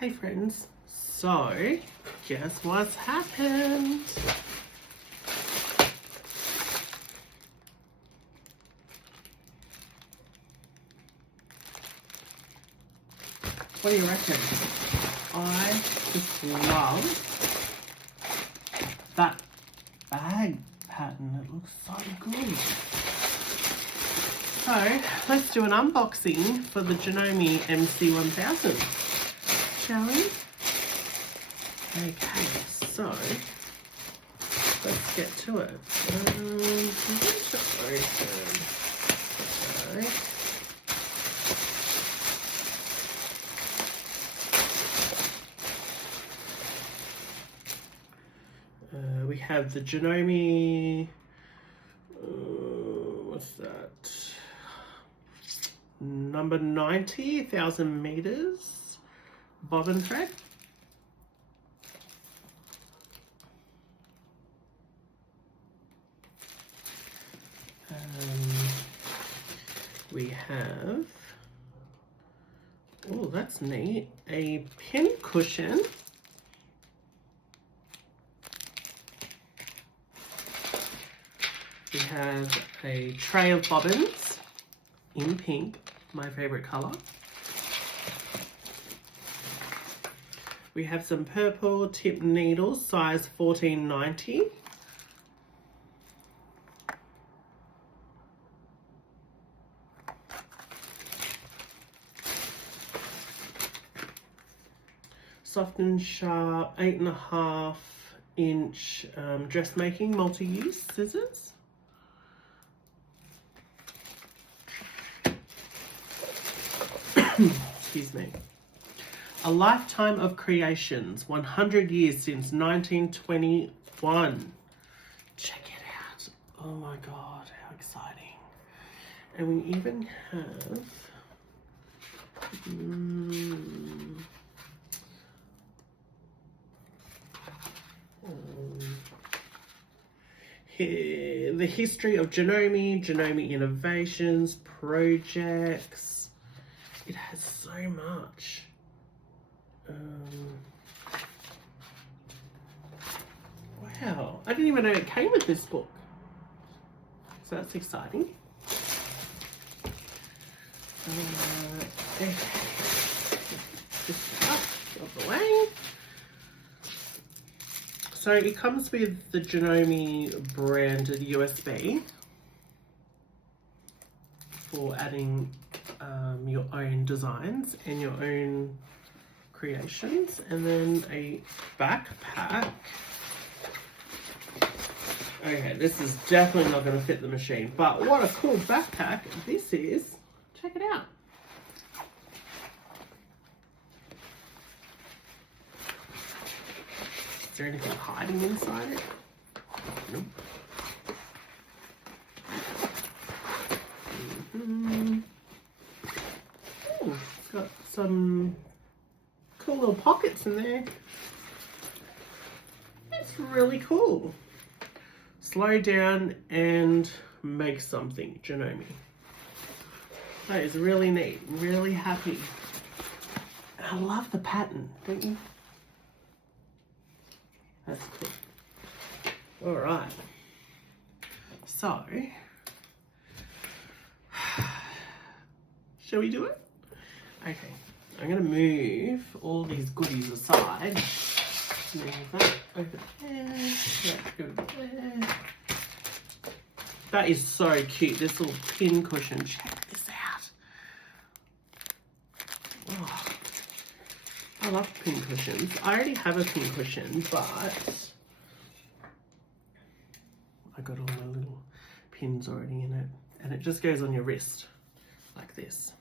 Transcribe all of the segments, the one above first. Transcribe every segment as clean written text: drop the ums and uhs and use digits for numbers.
Hey friends, so guess what's happened? What do you reckon? I just love that bag pattern. It looks so good. So let's do an unboxing for the JANOME MC1000. Shall we? Okay, so let's get to it. We have the JANOME, what's that? Number 90, 1,000 meters. Bobbin thread. We have, oh, that's neat, a pin cushion. We have a tray of bobbins in pink, my favorite color. We have some purple tip needles, size 1490. Soft and sharp 8.5 inch dressmaking multi-use scissors. Excuse me. A lifetime of creations, 100 years since 1921. Check it out. Oh my God, how exciting. And we even have, here, the history of JANOME, JANOME innovations, projects. It has so much. Wow, I didn't even know it came with this book. So that's exciting. Okay. This out of the way. So it comes with the JANOME branded USB for adding your own designs and your own creations, and then a backpack. Okay, this is definitely not going to fit the machine, but what a cool backpack this is. Check it out. Is there anything hiding inside it? Nope. Oh, it's got some cool little pockets in there. It's really cool. Slow down and make something, JANOME. That is really neat. I'm really happy. And I love the pattern, don't you? That's cool. All right. So, shall we do it? Okay. I'm going to move all these goodies aside. Move that over there. That over there. That is so cute. This little pin cushion. Check this out. Oh, I love pin cushions. I already have a pin cushion, but I got all my little pins already in it. And it just goes on your wrist like this.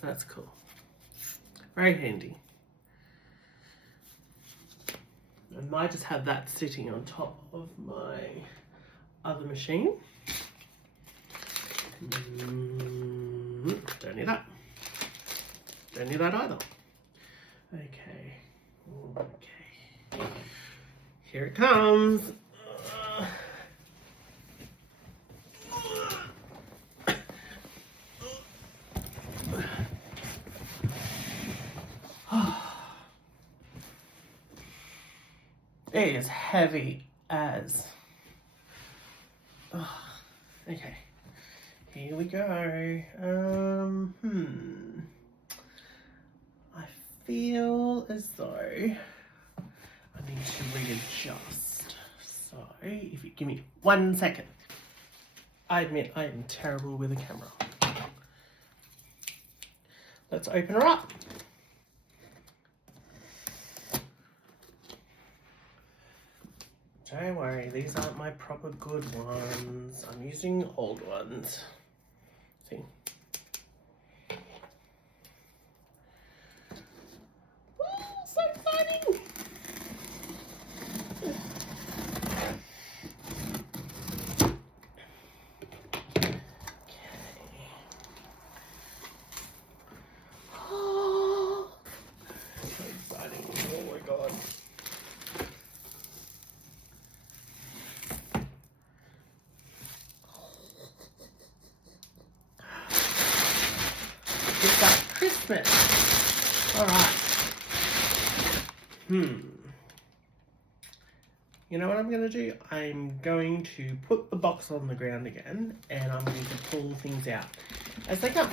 That's cool. Very handy. I might just have that sitting on top of my other machine. Don't need that. Don't need that either. Okay. Okay. Here it comes. It is heavy as. Oh, okay, here we go. I feel as though I need to readjust. So, if you give me 1 second. I admit I am terrible with a camera. Let's open her up. Don't worry, these aren't my proper good ones. I'm using old ones. See? Ooh, so exciting! Okay. Oh, so exciting. Oh my god. It's that Christmas. All right. You know what I'm going to do? I'm going to put the box on the ground again, and I'm going to pull things out as they come.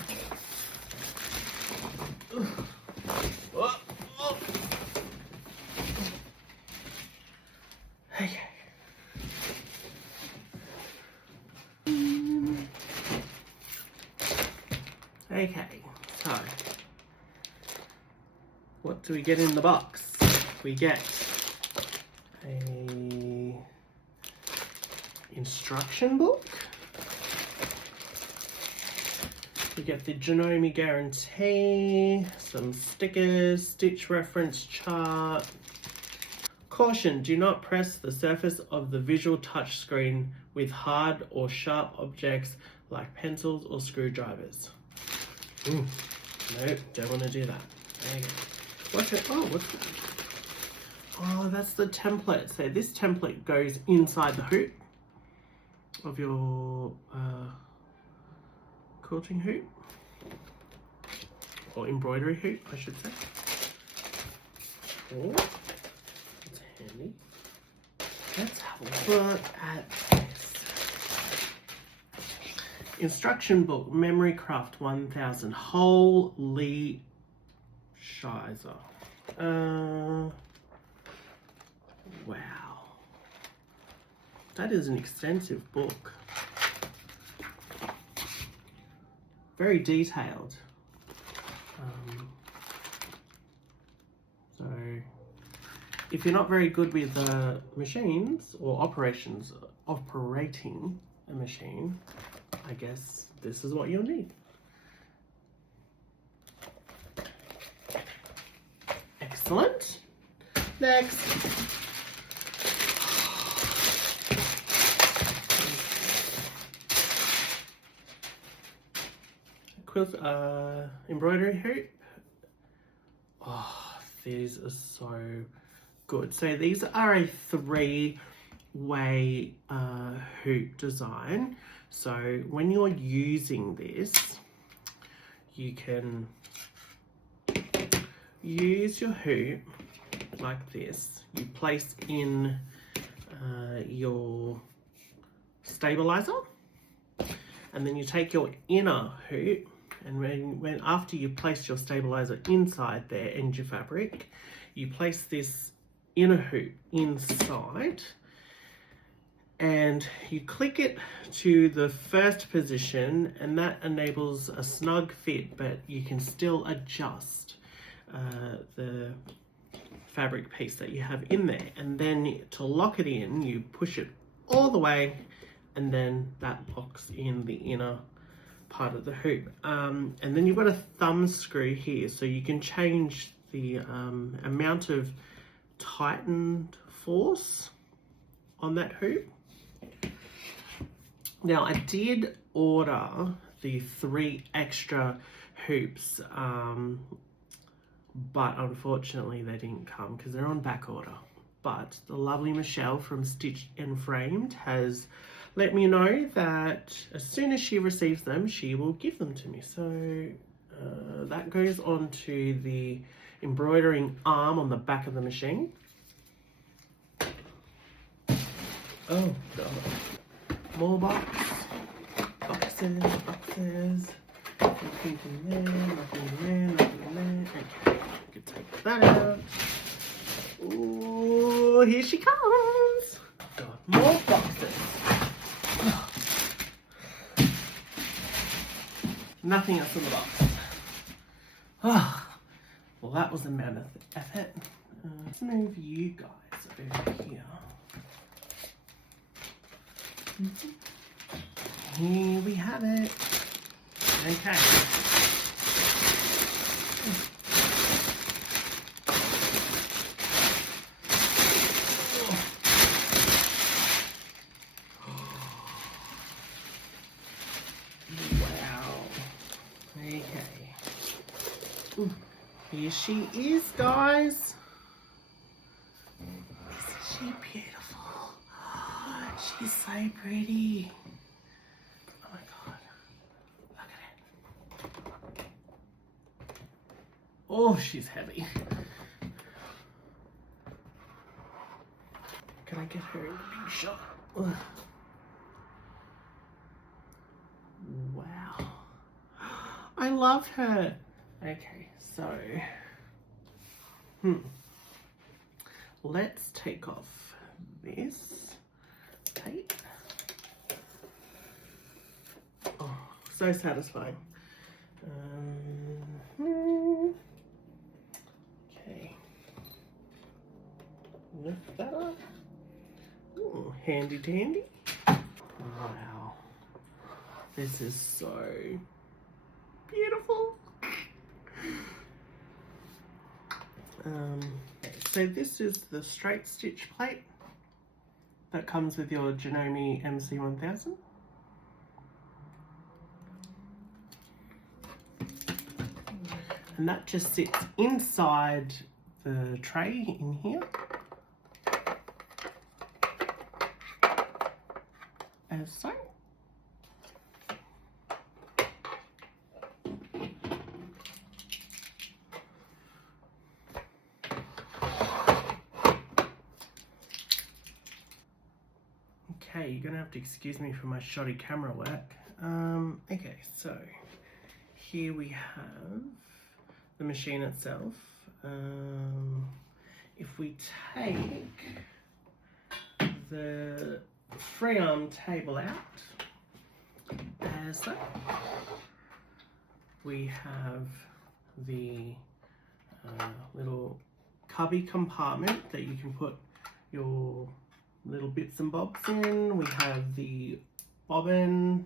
Oh, oh. Okay. Okay, so what do we get in the box? We get a instruction book. We get the JANOME guarantee, some stickers, stitch reference chart. Caution, do not press the surface of the visual touch screen with hard or sharp objects like pencils or screwdrivers. Ooh, no, don't want to do that. There you go. What's it? Oh, what's that? Oh, that's the template. So this template goes inside the hoop of your quilting hoop, or embroidery hoop, I should say. Oh, that's handy. Let's have a look at this. Instruction book, Memory Craft1000. Holy shizer. Wow. That is an extensive book. Very detailed. So, if you're not very good with machines or operating a machine, I guess this is what you'll need. Excellent. Next. Quilt embroidery hoop. Oh, these are so good. So these are a 3-way hoop design. So when you're using this, you can use your hoop like this. You place in your stabilizer, and then you take your inner hoop, and when after you place your stabilizer inside there and your fabric, you place this inner hoop inside, and you click it to the first position, and that enables a snug fit, but you can still adjust the fabric piece that you have in there. And then to lock it in, you push it all the way, and then that locks in the inner part of the hoop. And then you've got a thumb screw here, so you can change the amount of tightened force on that hoop. Now, I did order the 3 extra hoops, but unfortunately they didn't come because they're on back order. But the lovely Michelle from Stitched and Framed has let me know that as soon as she receives them, she will give them to me. So that goes onto the embroidering arm on the back of the machine. Oh god. More boxes. Nothing in there, nothing in there, nothing in there. Okay, I can take that out. Oh, here she comes. God, more boxes. Nothing else in the box. Oh, well, that was a mammoth effort. Let's move you guys over here. Here we have it. Okay. Wow. Okay. Ooh. Here she is, guys. Isn't she beautiful? She's so pretty. Oh my god. Look at it. Oh, she's heavy. Can I get her in the big shot? Ugh. Wow. I love her. Okay, so let's take off this tape. Oh, so satisfying. Okay, lift that up. Ooh, handy dandy. Wow, this is so beautiful. So this is the straight stitch plate that comes with your JANOME MC1000. And that just sits inside the tray in here. As so. Okay, you're gonna have to excuse me for my shoddy camera work. Okay, so here we have the machine itself. If we take the free arm table out, as so, we have the little cubby compartment that you can put your little bits and bobs in. We have the bobbin.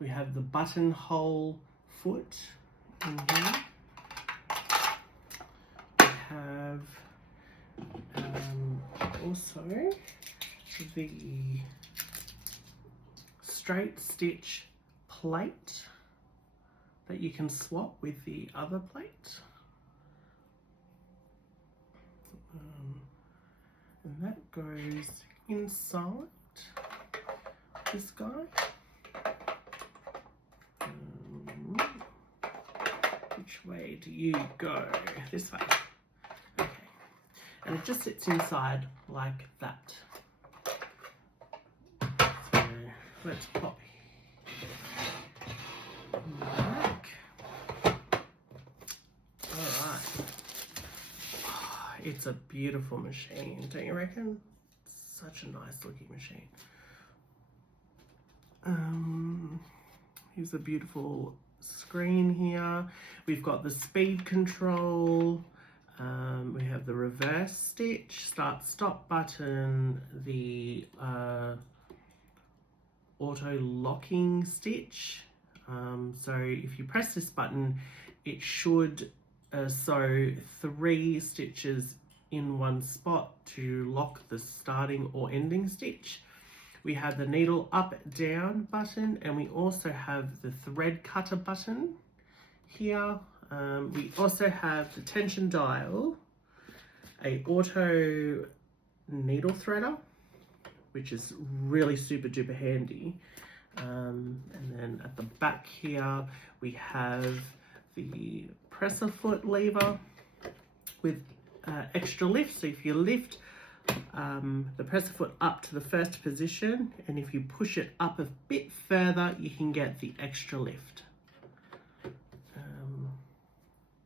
We have the buttonhole foot in here. We have also the straight stitch plate that you can swap with the other plate. And that goes inside this guy. Which way do you go? This way. Okay. And it just sits inside like that. So let's pop back. Alright. It's a beautiful machine, don't you reckon? Such a nice looking machine. Here's a beautiful screen here. We've got the speed control. We have the reverse stitch, start stop button, the auto locking stitch. So if you press this button, it should sew 3 stitches in one spot to lock the starting or ending stitch. We have the needle up down button, and we also have the thread cutter button here. We also have the tension dial, a auto needle threader, which is really super duper handy. And then at the back here, we have the presser foot lever with extra lift. So if you lift the presser foot up to the first position, and if you push it up a bit further, you can get the extra lift.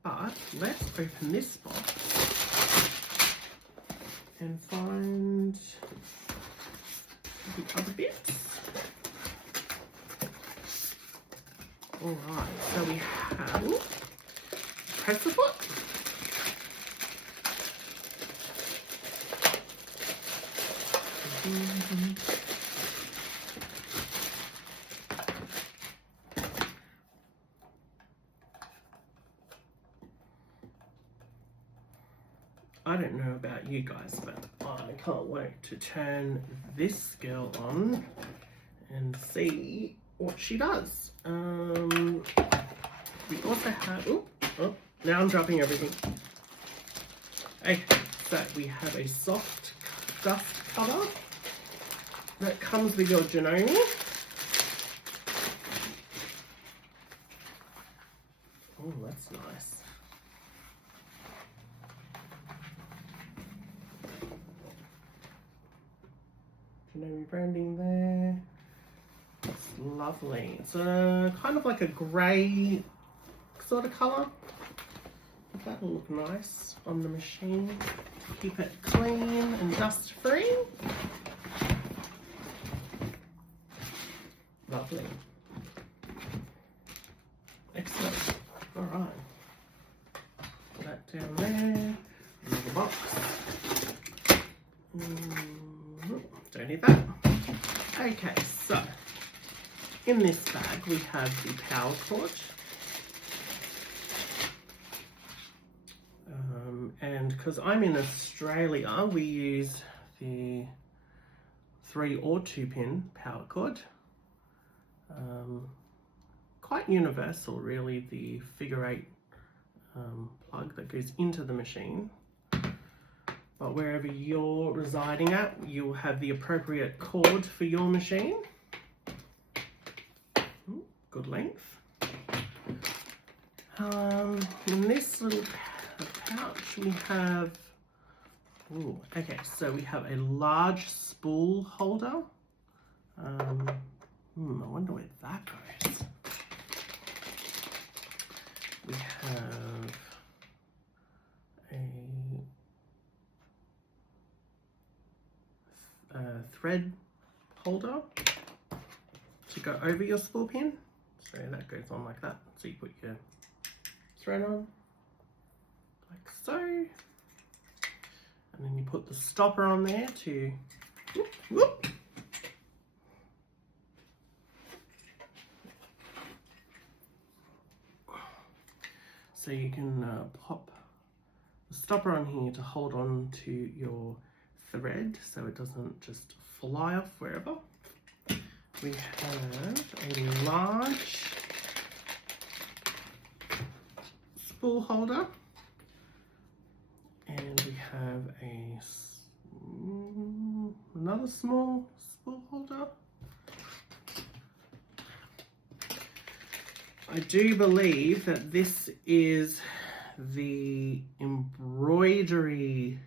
But let's open this box and find the other bits. Alright, so we have presser foot. I don't know about you guys, but I can't wait to turn this girl on and see what she does. We also have, oh, now I'm dropping everything. Okay, so we have a soft dust cover that comes with your JANOME. Oh, that's nice. JANOME branding there. It's lovely. It's a kind of like a grey sort of colour. That'll look nice on the machine to keep it clean and dust free. Lovely. Excellent. Alright. Put that down there. Another box. Don't need that. Okay, so in this bag we have the power cord. And because I'm in Australia, we use the 3 or 2 pin power cord. Quite universal really, the figure 8 plug that goes into the machine. But wherever you're residing at, you'll have the appropriate cord for your machine. Good length. In this little pouch we have, okay, so we have a large spool holder. I wonder where that goes. We have a thread holder to go over your spool pin. So that goes on like that. So you put your thread on like so, and then you put the stopper on there to whoop. So you can pop the stopper on here to hold on to your thread so it doesn't just fly off wherever. We have a large spool holder, and we have another small spool holder. I do believe that this is the embroidery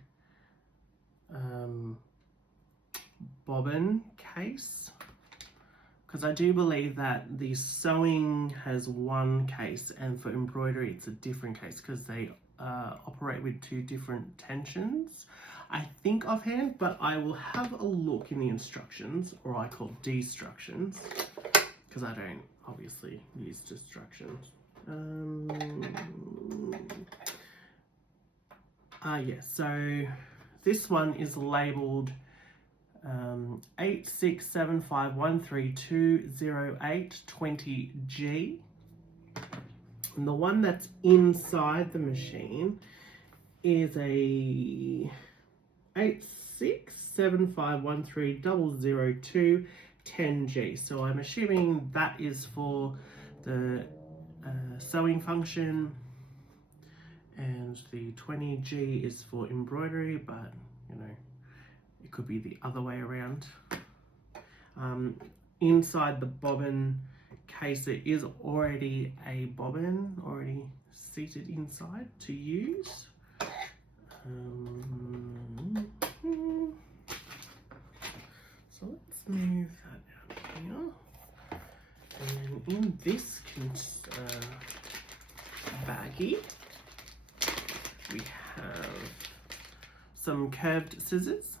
bobbin case, because I do believe that the sewing has one case and for embroidery it's a different case because they operate with 2 different tensions, I think offhand, but I will have a look in the instructions, or I call destructions, because I don't obviously use destructions. Yes, so this one is labelled 867513208020G, and the one that's inside the machine is a 867513002010G. So I'm assuming that is for the sewing function, and the 20G is for embroidery, but you know, it could be the other way around. Inside the bobbin case there is already a bobbin already seated inside to use. some curved scissors.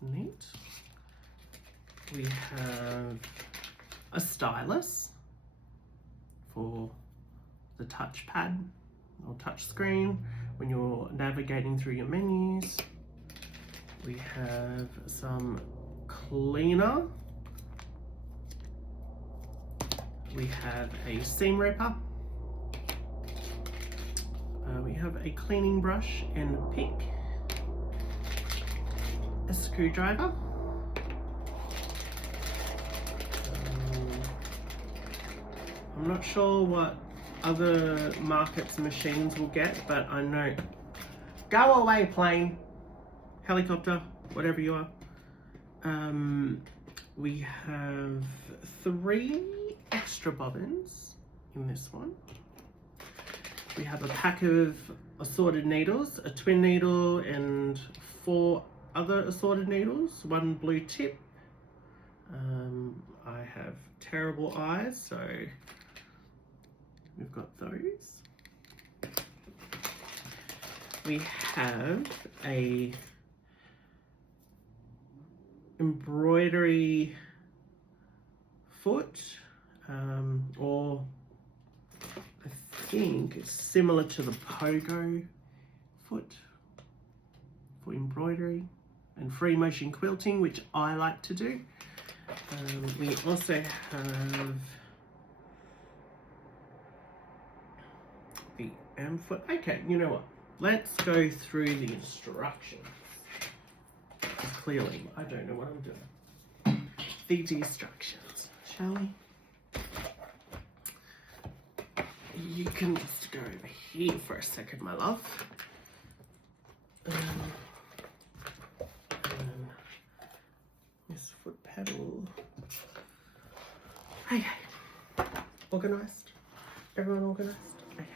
Neat. We have a stylus for the touchpad or touch screen when you're navigating through your menus. We have some cleaner. We have a seam ripper. We have a cleaning brush and pick. A screwdriver. I'm not sure what other markets machines will get, but I know. Go away, plane, helicopter, whatever you are. We have 3 extra bobbins in this one. We have a pack of assorted needles, a twin needle and 4 other assorted needles, 1 blue tip. I have terrible eyes, so we've got those. We have a embroidery foot, or I think it's similar to the pogo foot for embroidery and free motion quilting, which I like to do. We also have the M foot. Okay, you know what? Let's go through the instructions. Clearly, I don't know what I'm doing. The instructions, shall we? You can just go over here for a second, my love. This foot pedal. Okay. Organised? Everyone organised? Okay.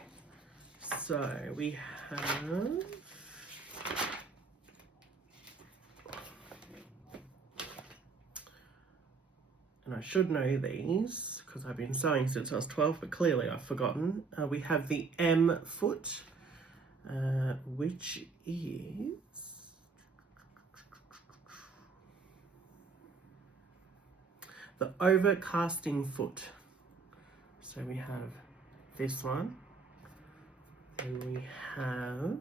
So we have and I should know these because I've been sewing since I was 12, but clearly I've forgotten. We have the M foot, which is the overcasting foot. So we have this one, and we have,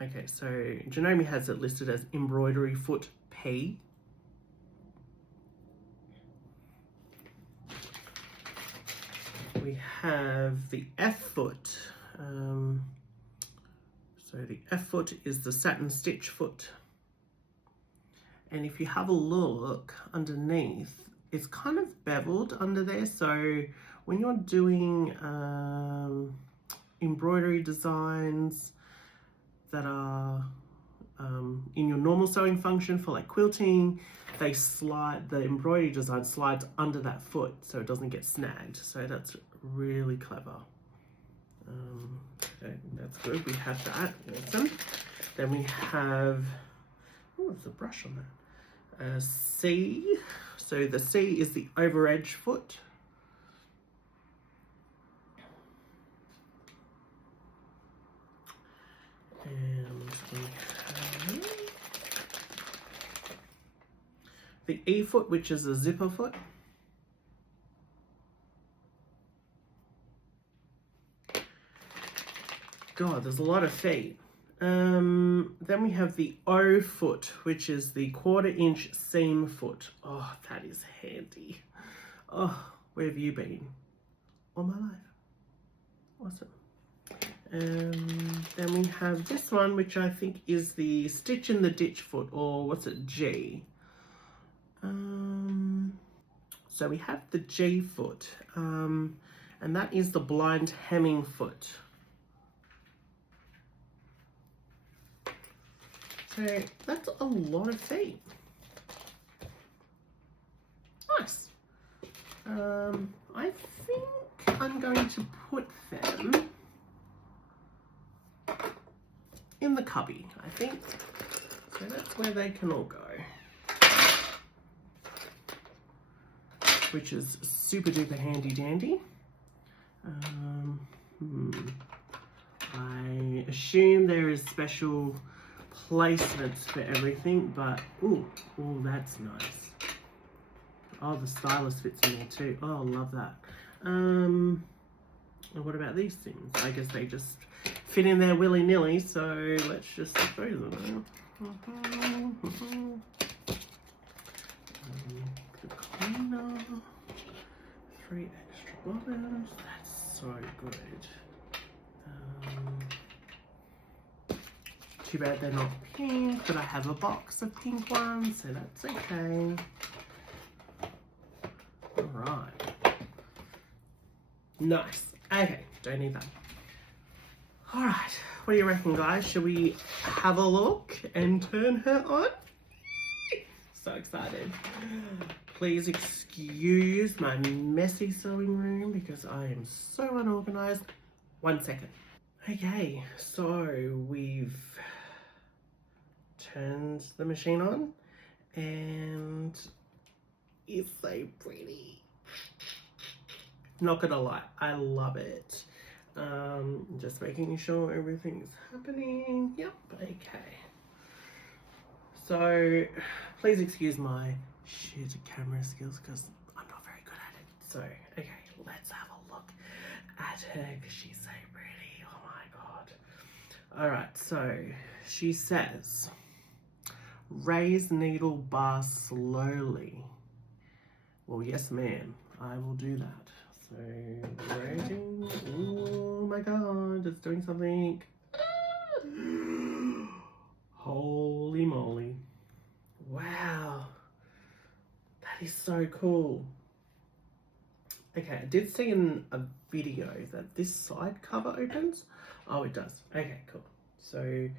okay, so Janome has it listed as embroidery foot P. We have the F foot. So the F foot is the satin stitch foot. And if you have a look underneath, it's kind of beveled under there. So when you're doing embroidery designs that are in your normal sewing function for like quilting, they slide, the embroidery design slides under that foot so it doesn't get snagged. So that's really clever. Okay, that's good. We have that. Awesome. Then we have, oh, there's a brush on that. C. So the C is the over edge foot. And we have the E foot, which is a zipper foot. God, there's a lot of feet. Then we have the O foot, which is the 1/4 inch seam foot. Oh, that is handy. Oh, where have you been? All my life. Awesome. Then we have this one, which I think is the stitch in the ditch foot, or what's it, G. So we have the G foot, and that is the blind hemming foot. So that's a lot of feet. Nice. I think I'm going to put them in the cubby, I think. So that's where they can all go. Which is super duper handy dandy. I assume there is special placements for everything, but oh, that's nice. Oh, the stylus fits in there too. Oh, I love that. And what about these things? I guess they just fit in there willy-nilly, so let's just dispose of them. The cleaner, 3 extra bottles. That's so good. Too bad they're not pink, but I have a box of pink ones, so that's okay. Alright. Nice. Okay, don't need that. Alright, what do you reckon, guys? Should we have a look and turn her on? So excited. Please excuse my messy sewing room because I am so unorganized. 1 second. Okay, so we've turned the machine on and it's so pretty. Not gonna lie, I love it. Just making sure everything's happening. Yep, okay. So please excuse my shit camera skills because I'm not very good at it. So, okay, let's have a look at her because she's so pretty. Oh my god. Alright, so she says, raise needle bar slowly. Well, yes ma'am, I will do that. So, raising, oh my god, it's doing something. Holy moly. Wow. That is so cool. Okay, I did see in a video that this side cover opens. Oh, it does. Okay, cool. So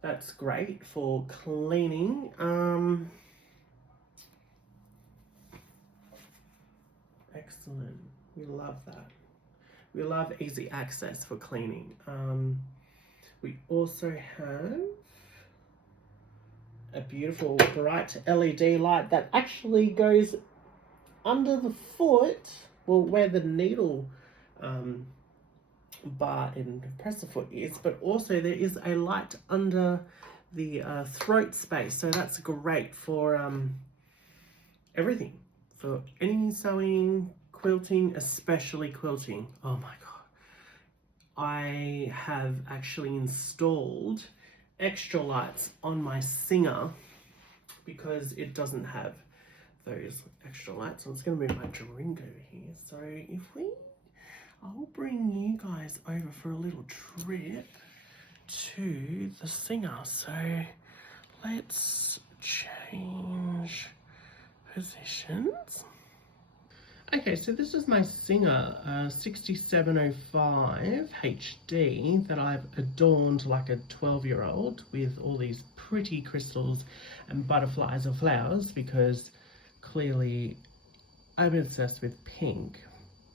that's great for cleaning. Excellent. We love that. We love easy access for cleaning. We also have a beautiful bright LED light that actually goes under the foot, well, where the needle bar and presser foot is, but also there is a light under the throat space, so that's great for everything, for any sewing, quilting, especially quilting. Oh my god, I have actually installed extra lights on my Singer because it doesn't have those extra lights. So I'm just going to move my drink over here. So I'll bring you guys over for a little trip to the Singer. So let's change positions. Okay, so this is my Singer 6705 HD that I've adorned like a 12-year-old with all these pretty crystals and butterflies and flowers because clearly I'm obsessed with pink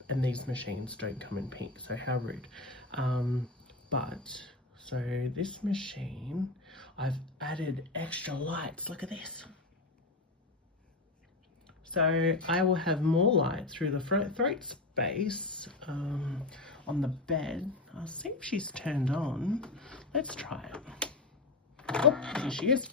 and these machines don't come in pink, so how rude. So this machine, I've added extra lights, look at this. So I will have more light through the throat space on the bed. I'll see if she's turned on. Let's try it. Oh, here she is.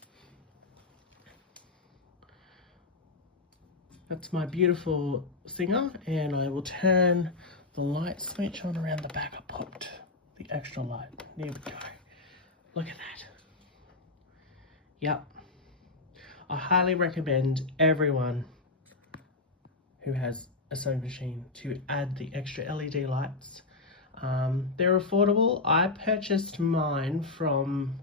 That's my beautiful Singer, and I will turn the light switch on around the back. I put the extra light. There we go. Look at that. Yep. I highly recommend everyone who has a sewing machine to add the extra LED lights. They're affordable. I purchased mine from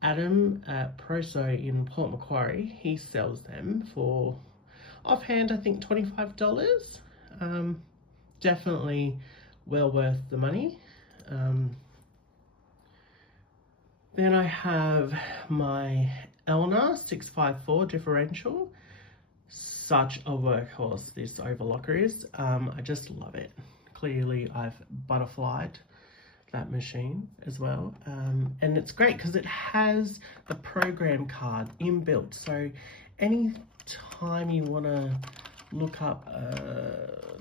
Adam at ProSew in Port Macquarie. He sells them for offhand I think $25. Definitely well worth the money. Then I have my Elna 654 differential. Such a workhorse this overlocker is. I just love it. Clearly I've butterflied that machine as well, and it's great because it has the program card inbuilt, so any time you want to look up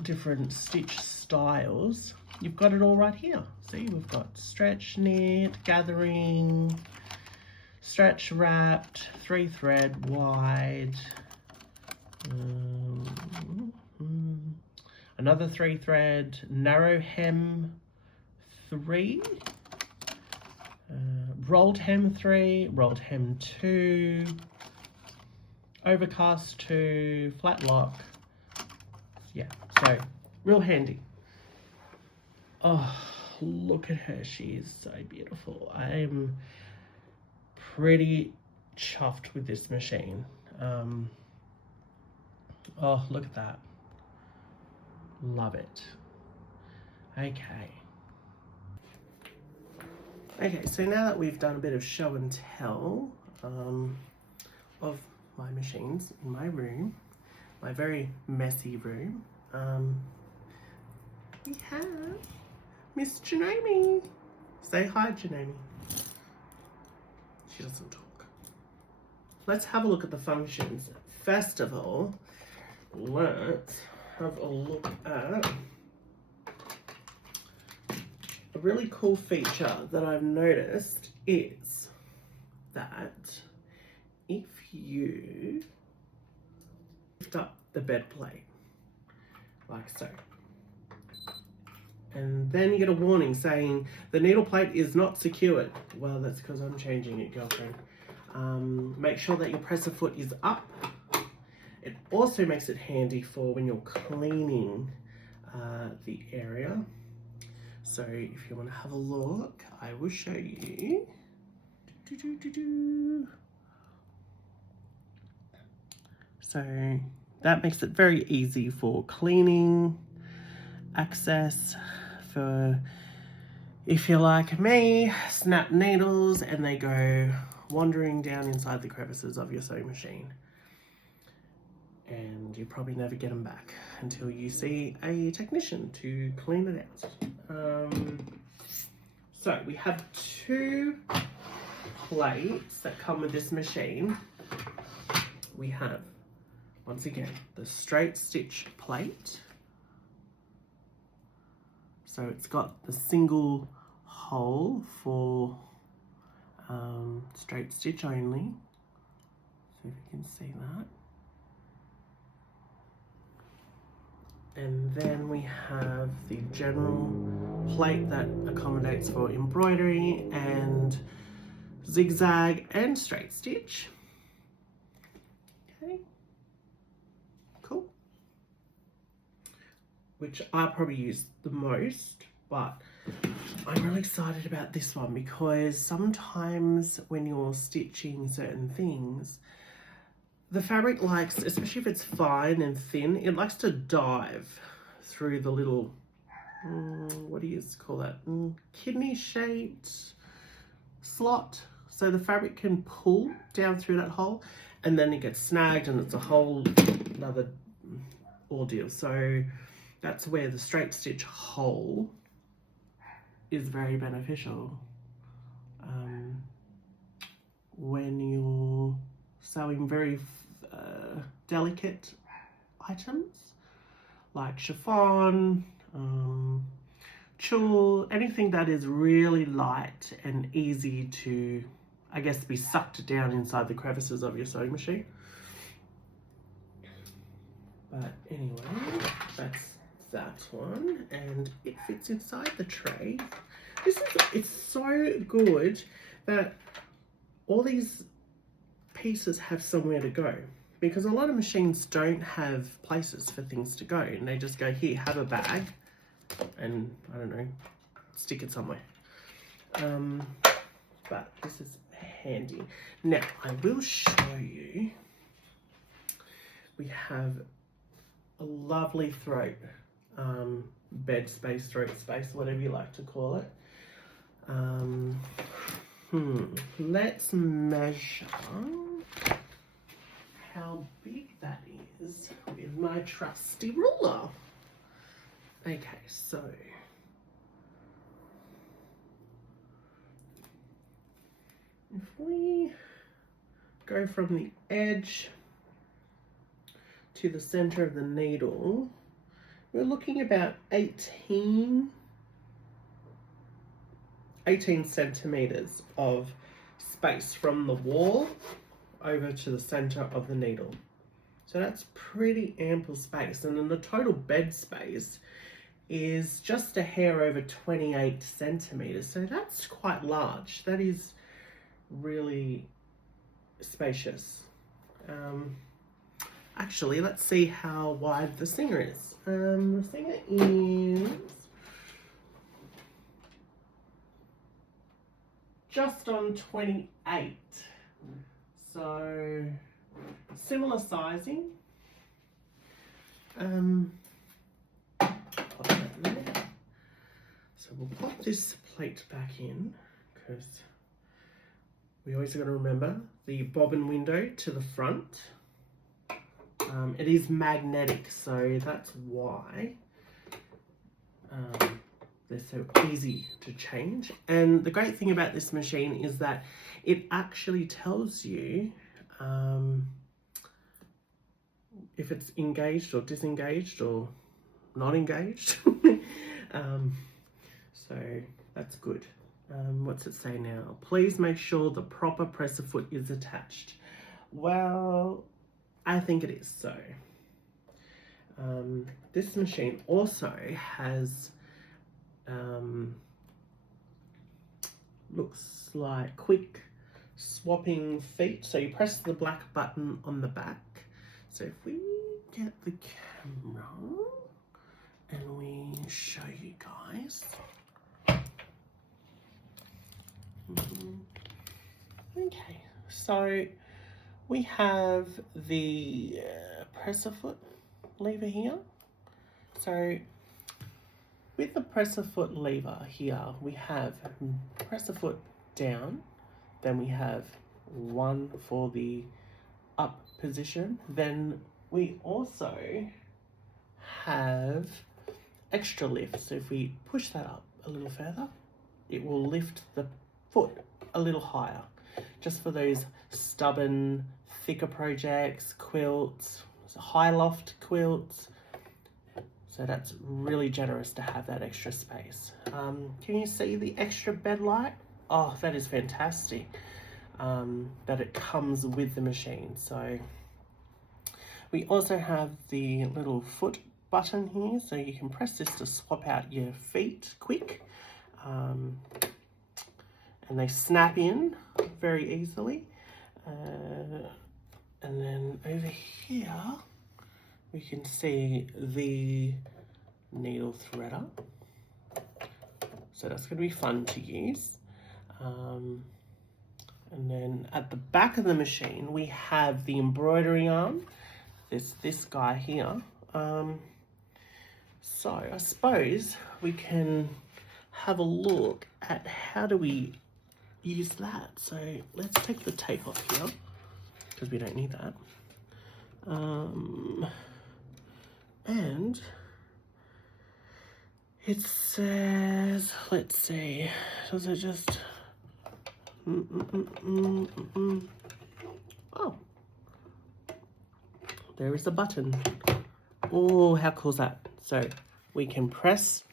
different stitch styles, you've got it all right here. See, we've got stretch, knit, gathering, stretch wrapped, 3-thread wide, another 3-thread, narrow hem 3, rolled hem 3, rolled hem 2, overcast 2, flat lock. Yeah, so real handy. Oh, look at her. She is so beautiful. I'm pretty chuffed with this machine. Oh, look at that. Love it. Okay. Okay, so now that we've done a bit of show and tell of my machines in my room, my very messy room, we have Miss Janome. Say hi, Janome. She doesn't talk. Let's have a look at the functions. First of all, let's have a look at a really cool feature that I've noticed is that if you lift up the bed plate, like so, and then you get a warning saying the needle plate is not secured. Well, that's because I'm changing it, girlfriend. Make sure that your presser foot is up. It also makes it handy for when you're cleaning the area. So if you want to have a look, I will show you. So that makes it very easy for cleaning, access, for if you're like me, snap needles and they go wandering down inside the crevices of your sewing machine. And you probably never get them back until you see a technician to clean it out. So we have 2 plates that come with this machine. We have, once again, the straight stitch plate. So it's got the single hole for straight stitch only. So if you can see that. And then we have the general plate that accommodates for embroidery and zigzag and straight stitch. Okay, cool. Which I probably use the most, but I'm really excited about this one because sometimes when you're stitching certain things, the fabric likes, especially if it's fine and thin, it likes to dive through the little, what do you call that? Kidney shaped slot. So the fabric can pull down through that hole and then it gets snagged and it's a whole another ordeal. So that's where the straight stitch hole is very beneficial when you're sewing very delicate items like chiffon, tulle, anything that is really light and easy to, I guess, be sucked down inside the crevices of your sewing machine. But anyway, that's that one, and it fits inside the tray. It's so good that all these pieces have somewhere to go, because a lot of machines don't have places for things to go and they just go, here, have a bag and I don't know, stick it somewhere. But this is handy. Now I will show you, we have a lovely throat, bed space, throat space, whatever you like to call it. Let's measure how big that is with my trusty ruler. Okay, so if we go from the edge to the center of the needle, we're looking about 18 18 centimeters of space from the wall over to the center of the needle. So that's pretty ample space. And then the total bed space is just a hair over 28 centimeters. So that's quite large. That is really spacious. Actually, let's see how wide the Singer is. The Singer is just on 28. So similar sizing. Pop that in there. So we'll pop this plate back in because we always got to remember the bobbin window to the front. It is magnetic, so that's why they're so easy to change. And the great thing about this machine is that it actually tells you if it's engaged or disengaged or not engaged. So that's good. What's it say now? Please make sure the proper presser foot is attached. Well, I think it is so. This machine also has looks like quick swapping feet. So you press the black button on the back. So if we get the camera and we show you guys. Okay, so we have the presser foot lever here. So with the presser foot lever here, we have presser foot down, then we have one for the up position, then we also have extra lift. So if we push that up a little further, it will lift the foot a little higher, just for those stubborn, thicker projects, quilts, high loft quilts. So that's really generous to have that extra space. Can you see the extra bed light? Oh, that is fantastic that it comes with the machine. So we also have the little foot button here, so you can press this to swap out your feet quick. And they snap in very easily. And then over here, we can see the needle threader. So that's going to be fun to use. And then at the back of the machine, we have the embroidery arm. There's this guy here. So I suppose we can have a look at how do we use that. So let's take the tape off here because we don't need that. And it says, let's see, does it just, oh, there is a button. Oh, how cool is that? So we can press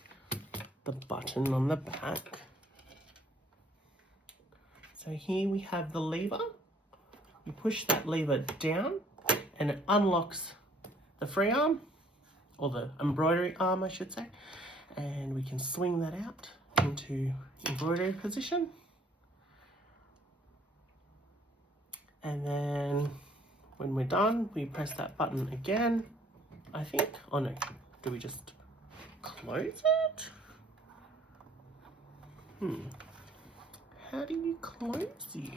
the button on the back. So here we have the lever. You push that lever down and it unlocks the free arm, or the embroidery arm I should say, and we can swing that out into embroidery position. And then when we're done, we press that button again, I think. Oh no, do we just close it? How do you close you?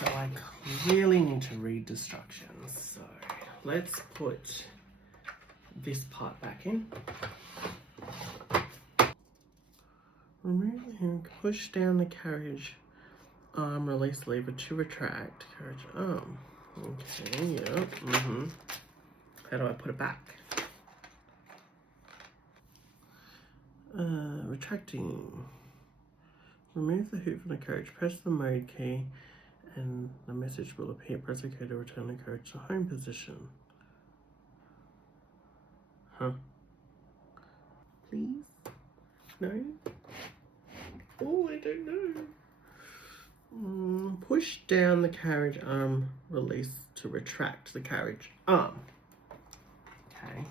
So I clearly need to read instructions. So let's put this part back in. Remove the hook, push down the carriage arm, release lever to retract carriage arm. Okay, yeah, How do I put it back? Retracting. Remove the hoop from the carriage, press the mode key, and the message will appear. Press OK to return the carriage to home position. Huh. please? No? Oh, I don't know. Push down the carriage arm, release to retract the carriage arm. Okay.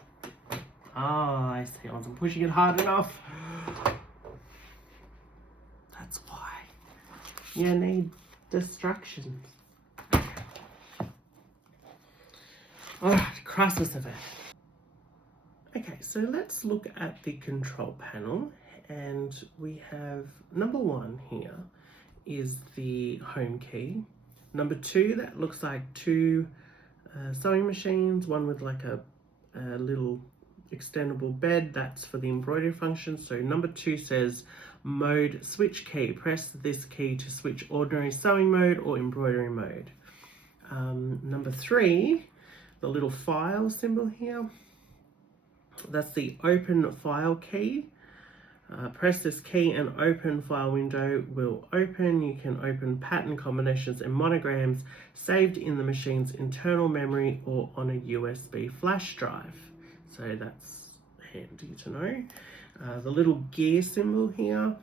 Ah, I see. I wasn't pushing it hard enough. That's why. You need distractions. Alright, crisis event. Okay, so let's look at the control panel, and we have number 1 here is the home key. Number 2, that looks like 2 sewing machines, one with like a little extendable bed, that's for the embroidery function. So number 2 says mode switch key. Press this key to switch ordinary sewing mode or embroidery mode. Number 3, the little file symbol here, that's the open file key. Press this key and open file window will open. You can open pattern combinations and monograms saved in the machine's internal memory or on a USB flash drive. So that's handy to know. The little gear symbol here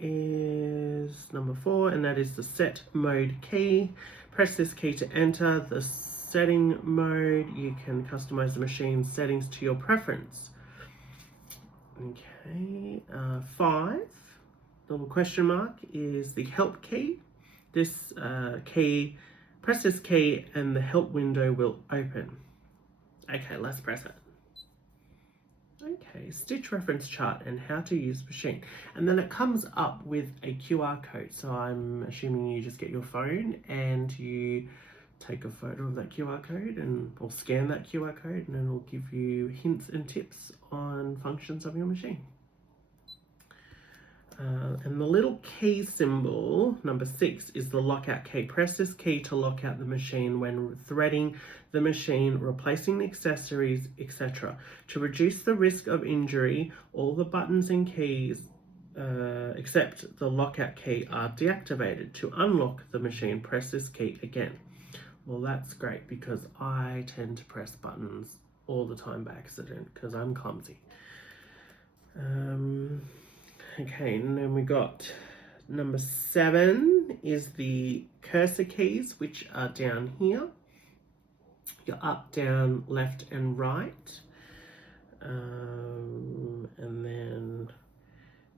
is number 4, and that is the set mode key. Press this key to enter the setting mode. You can customize the machine's settings to your preference. Okay, 5, the little question mark is the help key. This key, press this key and the help window will open. Okay, let's press it. Okay, stitch reference chart and how to use machine. And then it comes up with a QR code. So I'm assuming you just get your phone and you take a photo of that QR code or scan that QR code, and then it'll give you hints and tips on functions of your machine. And the little key symbol, number 6, is the lockout key. Press this key to lock out the machine when threading the machine, replacing the accessories, etc. To reduce the risk of injury, all the buttons and keys except the lockout key are deactivated. To unlock the machine, press this key again. Well, that's great because I tend to press buttons all the time by accident because I'm clumsy. Okay, and then we got number 7 is the cursor keys, which are down here. Your up, down, left, and right. And then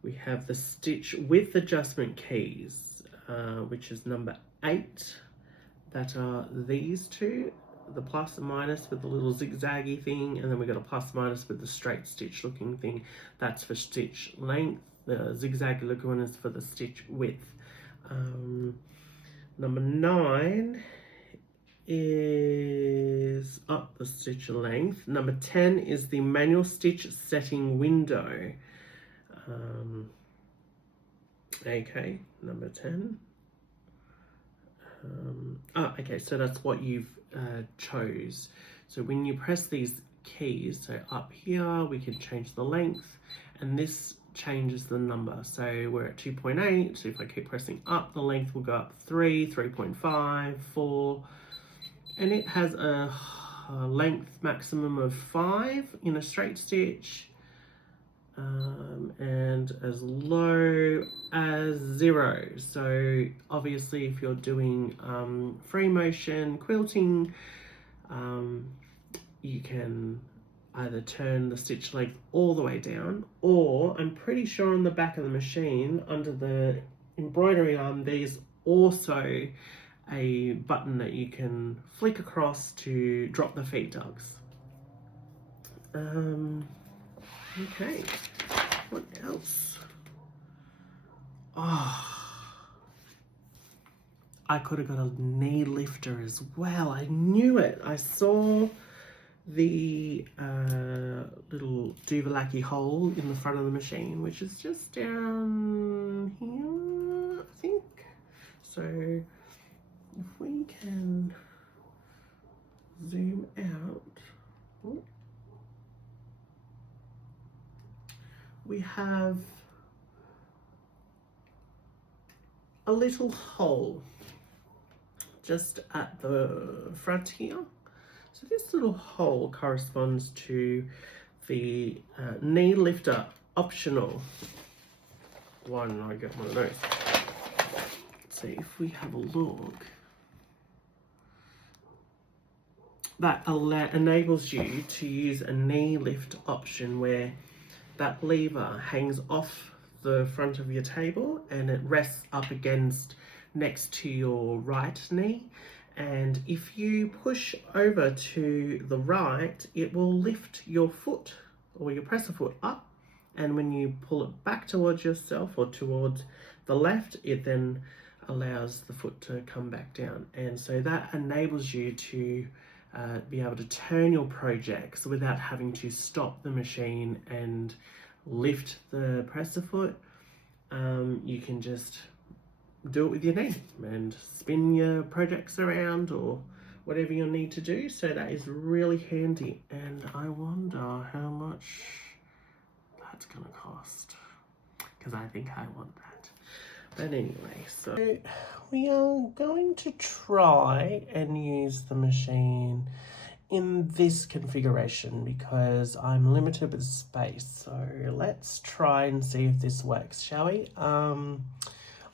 we have the stitch with adjustment keys, which is number 8. That are these 2, the plus and minus with the little zigzaggy thing, and then we got a plus minus with the straight stitch looking thing. That's for stitch length. The zigzag looking one is for the stitch width. Number 9 is up the stitch length. Number 10 is the manual stitch setting window. Okay, number 10. Okay, so that's what you've chose. So when you press these keys, so up here we can change the length, and this changes the number. So we're at 2.8, so if I keep pressing up, the length will go up 3, 3.5, 4, and it has a length maximum of 5 in a straight stitch, and as low as 0. So obviously if you're doing free motion quilting, you can either turn the stitch length all the way down, or I'm pretty sure on the back of the machine under the embroidery arm there's also a button that you can flick across to drop the feed dogs. Okay, what else? Oh, I could have got a knee lifter as well. I knew it. I saw the little Duvalaki hole in the front of the machine, which is just down here, I think. So if we can zoom out, we have a little hole just at the front here. So this little hole corresponds to the knee lifter optional one. I get one of those. Let's see if we have a look. That enables you to use a knee lift option where that lever hangs off the front of your table and it rests up against next to your right knee, and if you push over to the right, it will lift your foot or your presser foot up, and when you pull it back towards yourself or towards the left, it then allows the foot to come back down. And so that enables you to be able to turn your projects without having to stop the machine and lift the presser foot. You can just do it with your knee and spin your projects around or whatever you need to do. So that is really handy, and I wonder how much that's gonna cost, because I think I want that. But anyway, so we are going to try and use the machine in this configuration because I'm limited with space. So let's try and see if this works, shall we?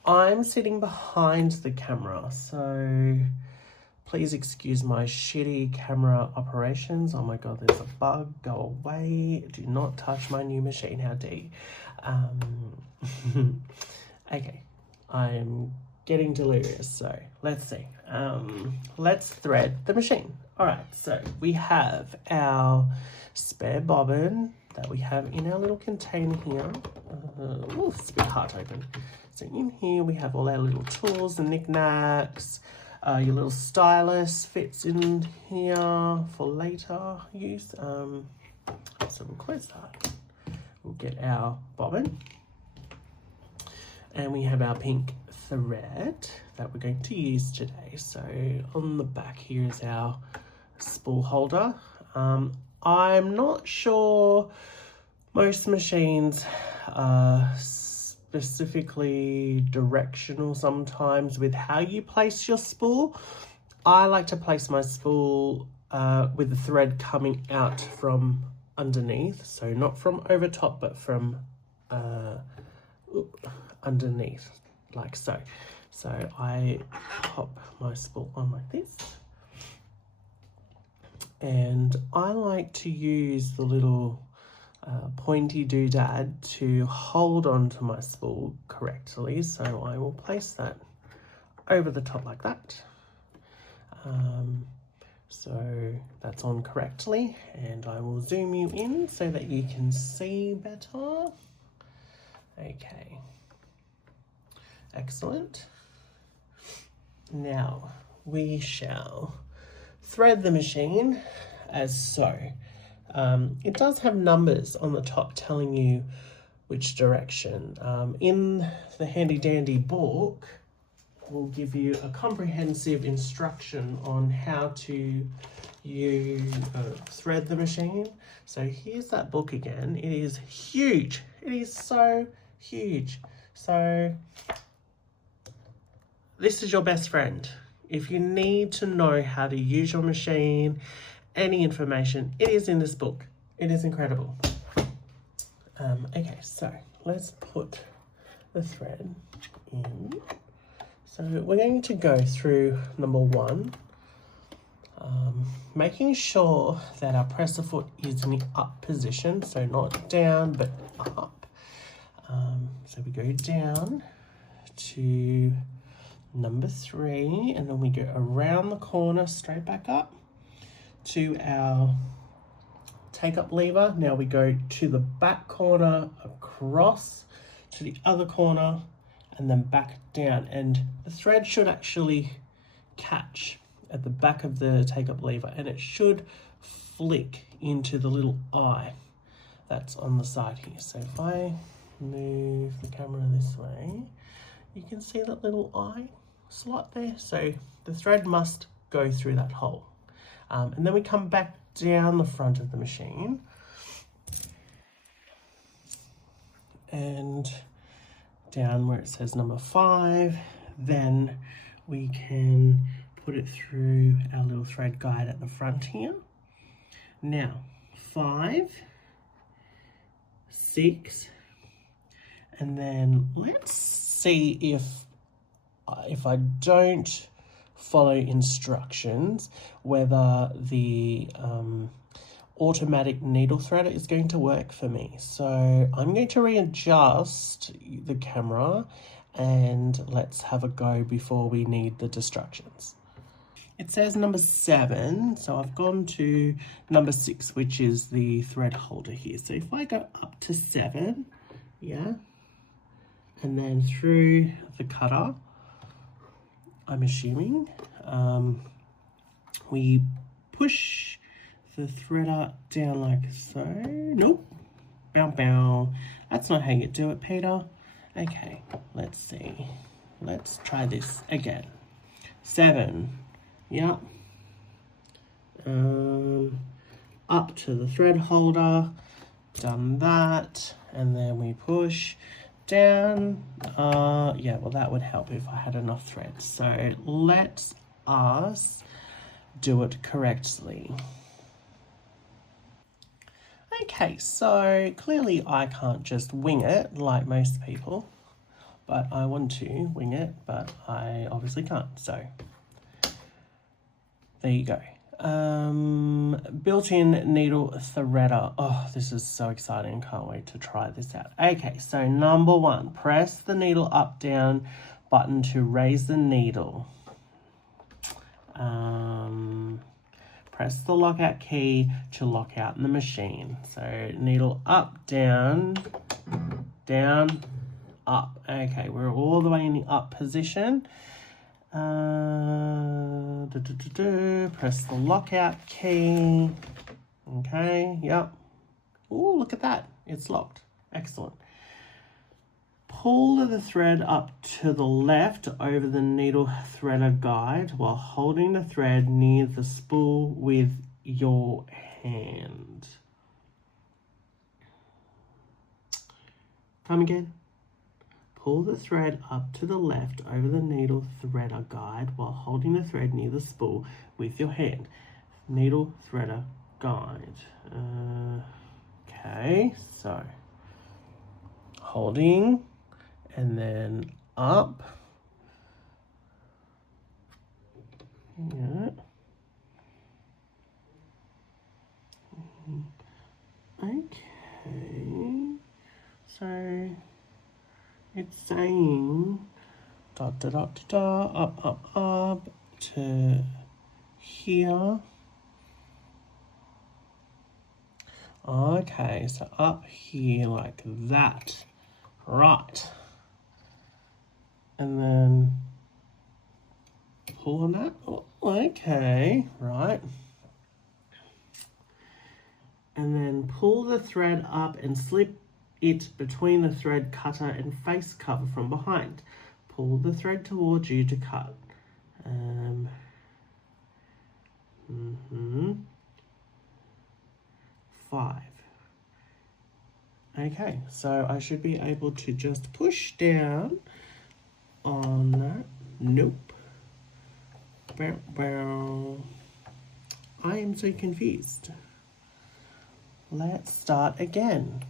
I'm sitting behind the camera, so please excuse my shitty camera operations. Oh my god, there's a bug. Go away. Do not touch my new machine. How dare you? Okay, I'm getting delirious, so let's see. Let's thread the machine. All right, so we have our spare bobbin that we have in our little container here. It's a bit hard to open. So in here we have all our little tools and knickknacks. Your little stylus fits in here for later use. So we'll close that. We'll get our bobbin. And we have our pink thread that we're going to use today. So on the back here is our spool holder. I'm not sure most machines are specifically directional sometimes with how you place your spool. I like to place my spool with the thread coming out from underneath, so not from over top but from underneath, like so. So I pop my spool on like this, and I like to use the little pointy doodad to hold onto my spool correctly. So I will place that over the top like that. So that's on correctly, and I will zoom you in so that you can see better. Okay, excellent. Now we shall thread the machine as so. It does have numbers on the top telling you which direction. In the handy dandy book, we'll give you a comprehensive instruction on how to thread the machine. So here's that book again. It is huge. It is so huge. So this is your best friend. If you need to know how to use your machine, any information, it is in this book. It is incredible. Okay, so let's put the thread in. So we're going to go through number one, making sure that our presser foot is in the up position, so not down but up. So we go down to number 3, and then we go around the corner straight back up to our take up lever. Now we go to the back corner, across to the other corner, and then back down, and the thread should actually catch at the back of the take up lever, and it should flick into the little eye that's on the side here. So if I move the camera this way, you can see that little eye slot there. So the thread must go through that hole. And then we come back down the front of the machine and down where it says number 5, then we can put it through our little thread guide at the front here. Now 5 6. And then let's see if I don't follow instructions, whether the automatic needle threader is going to work for me. So I'm going to readjust the camera and let's have a go before we need the distractions. It says number 7, so I've gone to number 6, which is the thread holder here. So if I go up to 7, yeah, and then through the cutter, I'm assuming, we push the threader down like so. Nope. Bow, bow. That's not how you do it, Peter. Okay, let's see. Let's try this again. 7. Yep. Up to the thread holder. Done that. And then we push down. Yeah, well, that would help if I had enough thread. So let us do it correctly. Okay, so clearly I can't just wing it like most people, but I want to wing it, but I obviously can't, so there you go. Built-in needle threader. Oh, this is so exciting. Can't wait to try this out. Okay, so number 1, press the needle up down button to raise the needle. Press the lockout key to lock out the machine. So needle up, down, down, up. Okay, we're all the way in the up position. Press the lockout key. Okay, yep. Oh, look at that. It's locked. Excellent. Pull the thread up to the left over the needle threader guide while holding the thread near the spool with your hand. Come again. Pull the thread up to the left over the needle threader guide while holding the thread near the spool with your hand. Needle threader guide. Okay, so holding and then up. Yeah. Okay. So it's saying da da da da da, up to here. Okay, so up here like that. Right. And then pull on that. Oh, okay, right. And then pull the thread up and slip it between the thread cutter and face cover from behind. Pull the thread towards you to cut. 5. Okay, so I should be able to just push down on that. Nope. Bow, bow. I am so confused. Let's start again.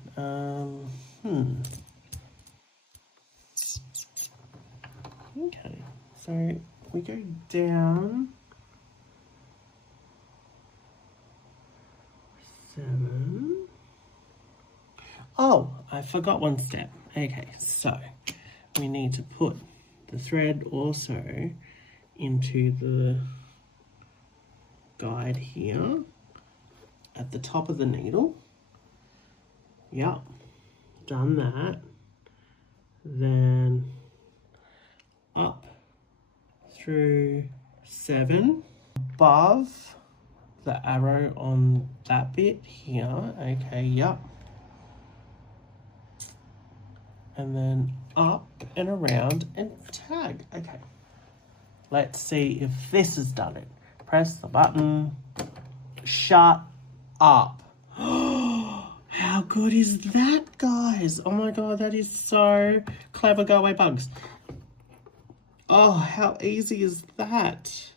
Okay, so we go down 7. Oh, I forgot one step. Okay, so we need to put the thread also into the guide here at the top of the needle. Yep, done that. Then up through 7, above the arrow on that bit here. Okay, yep. And then up and around and tag. Okay, let's see if this has done it. Press the button. Shut up. How good is that, guys? Oh my god, that is so clever. Go away, bugs. Oh, how easy is that?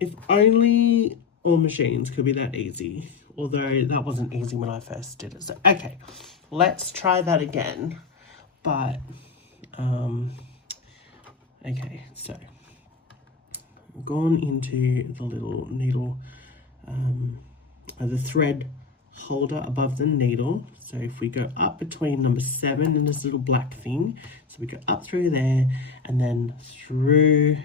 If only all machines could be that easy. although that wasn't easy when I first did it. So, okay, let's try that again. But, okay, so I've gone into the little needle, the thread holder above the needle. So if we go up between number 7 and this little black thing, so we go up through there and then through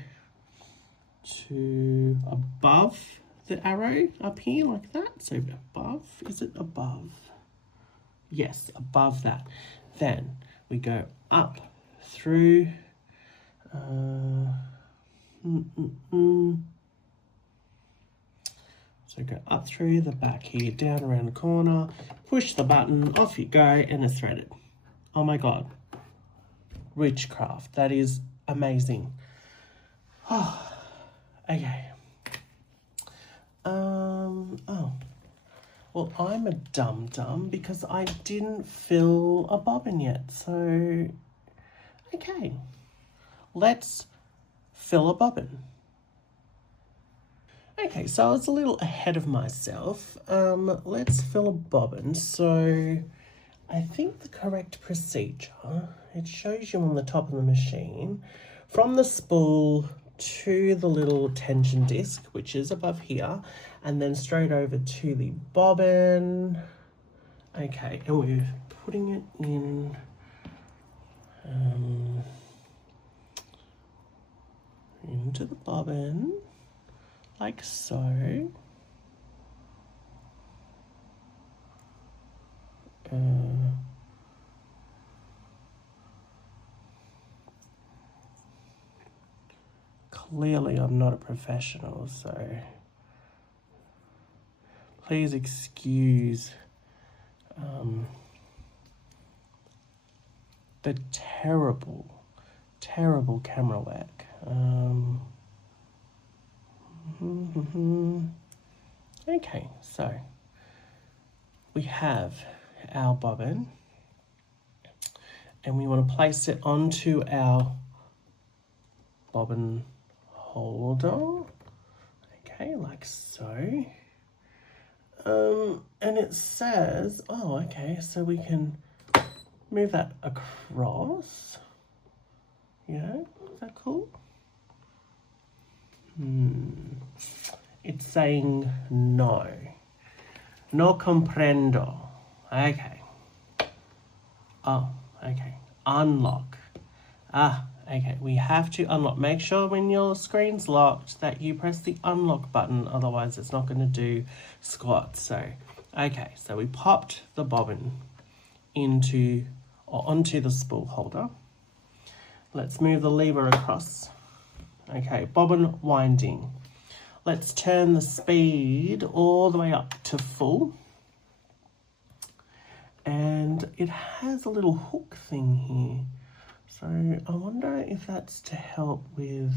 to above the arrow up here like that. So above, is it above? Yes, above that. Then we go up through so go up through the back here, down around the corner, push the button, off you go, and it's threaded. Oh my God. Witchcraft. That is amazing. Oh, okay. Oh. Well, I'm a dum-dum because I didn't fill a bobbin yet. So, okay. Let's fill a bobbin. Okay, so I was a little ahead of myself. Let's fill a bobbin. So I think the correct procedure, it shows you on the top of the machine, from the spool to the little tension disc, which is above here, and then straight over to the bobbin. Okay, and we're putting it in into the bobbin. Like so. Clearly I'm not a professional, so please excuse the terrible camera work. Okay, so we have our bobbin and we want to place it onto our bobbin holder. Okay, like so. And it says, oh, okay, so we can move that across. Yeah, is that cool? It's saying no. No comprendo. Okay. Oh, okay. Unlock. Ah, okay. We have to unlock. Make sure when your screen's locked that you press the unlock button. Otherwise, it's not going to do squat. So, okay. So we popped the bobbin onto the spool holder. Let's move the lever across. Okay, bobbin winding. Let's turn the speed all the way up to full. And it has a little hook thing here. So I wonder if that's to help with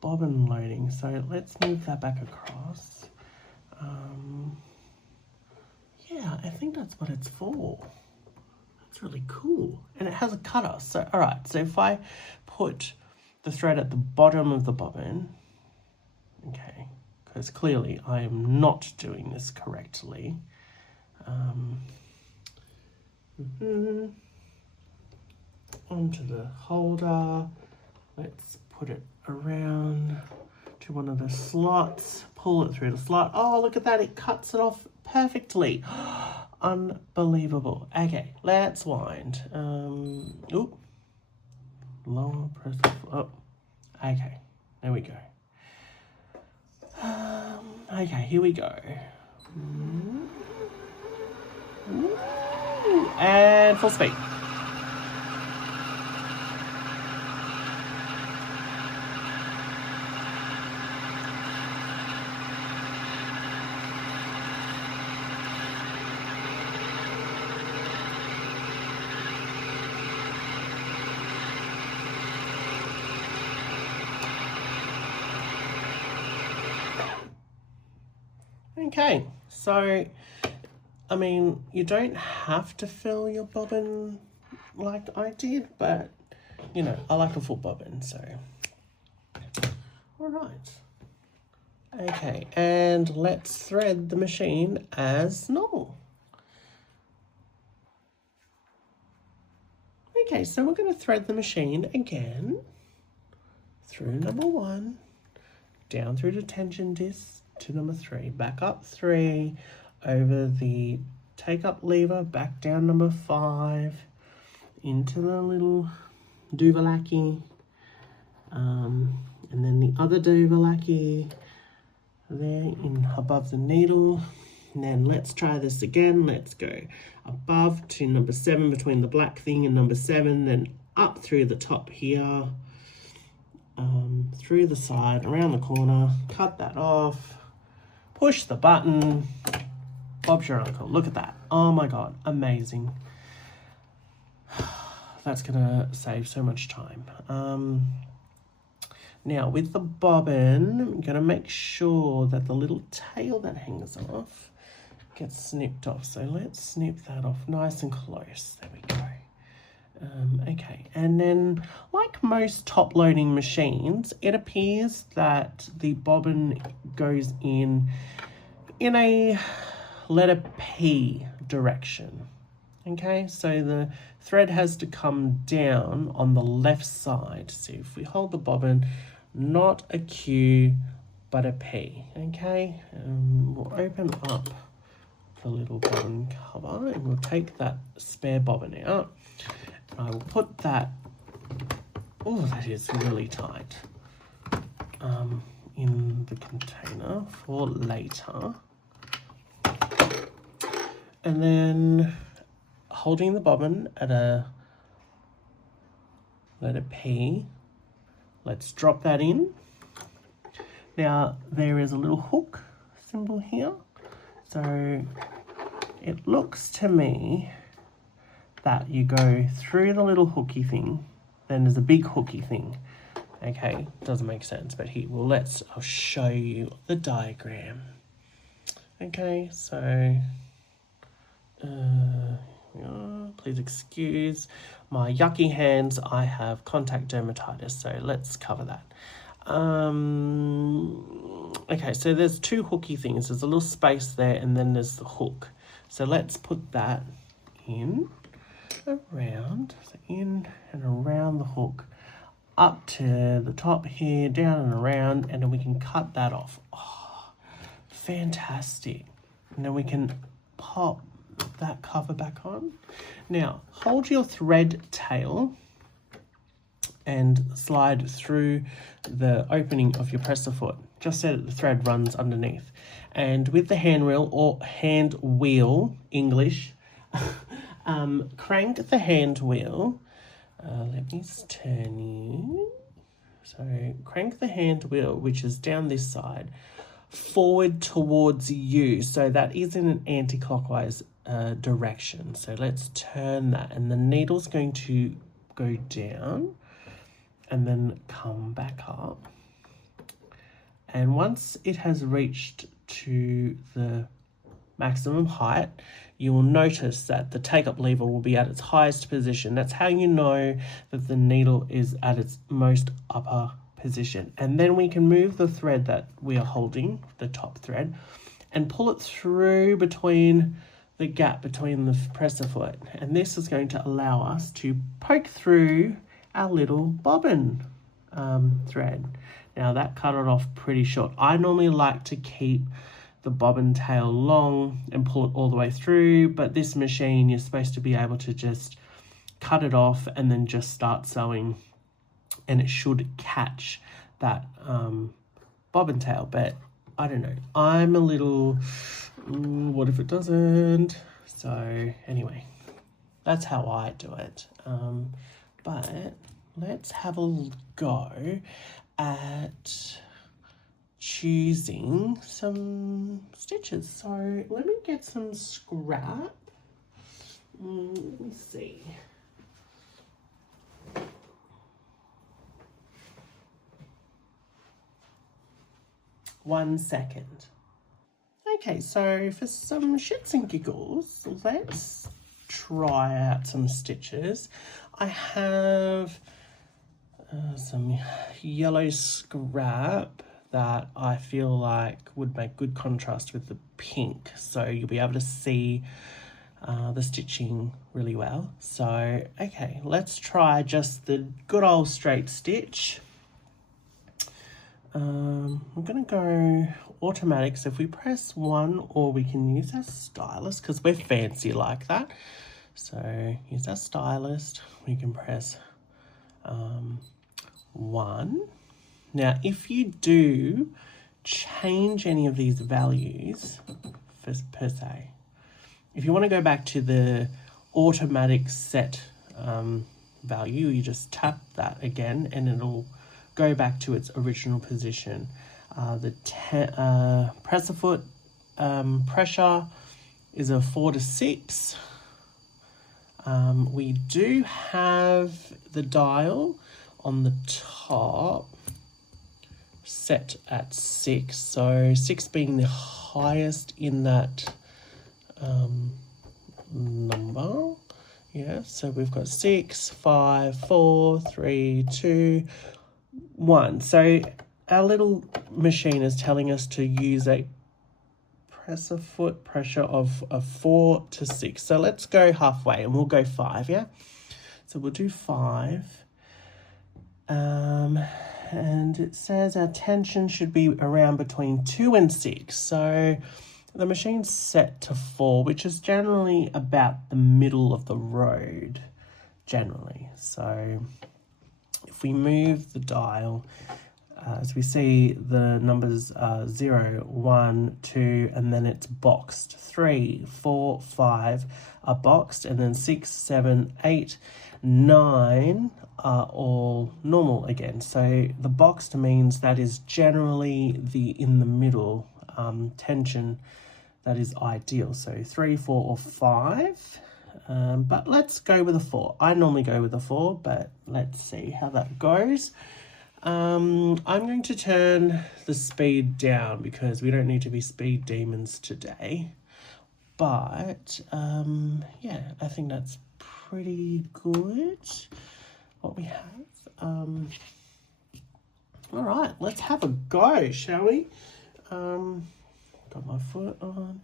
bobbin loading. So let's move that back across. Yeah, I think that's what it's for. That's really cool. And it has a cutter. So, all right, so if I put the thread at the bottom of the bobbin, okay, because clearly I am not doing this correctly. Onto the holder, let's put it around to one of the slots, pull it through the slot. Oh, look at that, it cuts it off perfectly. Unbelievable. Okay, let's wind. Oop. Long press. Oh, okay, there we go. Okay, here we go. And full speed. Okay, so, I mean, you don't have to fill your bobbin like I did, but, you know, I like a full bobbin, so. All right. Okay, and let's thread the machine as normal. Okay, so we're going to thread the machine again through number 1, down through the tension disc to number 3, back up 3, over the take up lever, back down number 5, into the little duvalaki, and then the other duvalaki there in above the needle. And then let's try this again. Let's go above to number 7 between the black thing and number 7, then up through the top here, through the side, around the corner, cut that off, push the button, Bob's your uncle. Look at that. Oh my God, amazing. That's gonna save so much time. Now with the bobbin, I'm gonna make sure that the little tail that hangs off gets snipped off. So let's snip that off nice and close. There we go. Okay, and then like most top loading machines, it appears that the bobbin goes in a letter P direction. Okay, so the thread has to come down on the left side. So if we hold the bobbin, not a Q, but a P. Okay, we'll open up the little bobbin cover and we'll take that spare bobbin out. I will put that, oh, that is really tight, in the container for later. And then holding the bobbin at a letter P, let's drop that in. Now there is a little hook symbol here. So it looks to me that you go through the little hooky thing, then there's a big hooky thing. Okay, doesn't make sense, but here, well, I'll show you the diagram. Okay, so, please excuse my yucky hands. I have contact dermatitis, so let's cover that. Okay, so there's 2 hooky things. There's a little space there, and then there's the hook. So let's put that in, around, so in and around the hook, up to the top here, down and around, and then we can cut that off. Oh, fantastic. And then we can pop that cover back on. Now, hold your thread tail and slide through the opening of your presser foot, just so that the thread runs underneath. And with the hand wheel, English, crank the hand wheel. Let me turn you. So crank the hand wheel, which is down this side, forward towards you. So that is in an anti-clockwise direction. So let's turn that, and the needle's going to go down and then come back up. And once it has reached to the maximum height, you will notice that the take-up lever will be at its highest position. That's how you know that the needle is at its most upper position. And then we can move the thread that we are holding, the top thread, and pull it through between the gap between the presser foot. And this is going to allow us to poke through our little bobbin thread. Now that cut it off pretty short. I normally like to keep the bobbin tail long and pull it all the way through, but this machine, you're supposed to be able to just cut it off and then just start sewing, and it should catch that bobbin tail. But I don't know, I'm a little, what if it doesn't? So anyway, that's how I do it. But let's have a go at choosing some stitches. So let me get some scrap. Let me see. One second. Okay, so for some shits and giggles, let's try out some stitches. I have some yellow scrap that I feel like would make good contrast with the pink. So you'll be able to see the stitching really well. So, okay, let's try just the good old straight stitch. I'm going to go automatic. So if we press 1, or we can use our stylus because we're fancy like that. So use our stylus. We can press 1. Now, if you do change any of these values per se, if you want to go back to the automatic set value, you just tap that again and it'll go back to its original position. The presser foot pressure is a 4 to 6. We do have the dial on the top set at 6, so 6 being the highest in that number. Yeah, so we've got 6, 5, 4, 3, 2, 1. So our little machine is telling us to use a presser foot pressure of a 4 to 6. So let's go halfway and we'll go 5, yeah? So we'll do 5. And it says our tension should be around between 2 and 6. So the machine's set to 4, which is generally about the middle of the road, generally. So if we move the dial, as we see, the numbers are 0, 1, 2, and then it's boxed. 3, 4, 5 are boxed, and then 6, 7, 8, 9 are all normal again. So the boxed means that is generally the in the middle tension that is ideal. So 3, 4, or 5. But let's go with a 4. I normally go with a 4, but let's see how that goes. I'm going to turn the speed down because we don't need to be speed demons today. But yeah, I think that's pretty good what we have. All right, let's have a go, shall we? Got my foot on.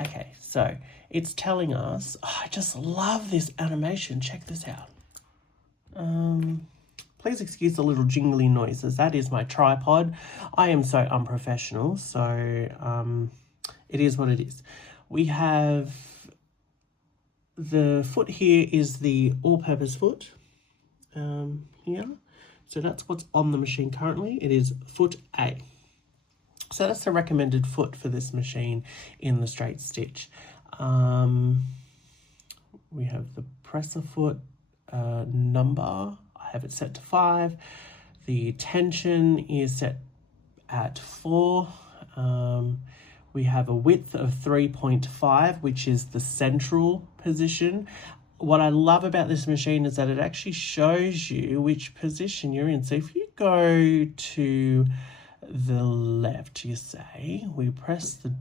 Okay, so it's telling us, I just love this animation. Check this out. Please excuse the little jingly noises. That is my tripod. I am so unprofessional, so it is what it is. We have the foot here is the all-purpose foot here. So that's what's on the machine currently. It is foot A. So that's the recommended foot for this machine in the straight stitch. We have the presser foot number. I have it set to 5. The tension is set at 4. We have a width of 3.5, which is the central position. What I love about this machine is that it actually shows you which position you're in. So if you go to the left, you say, we press the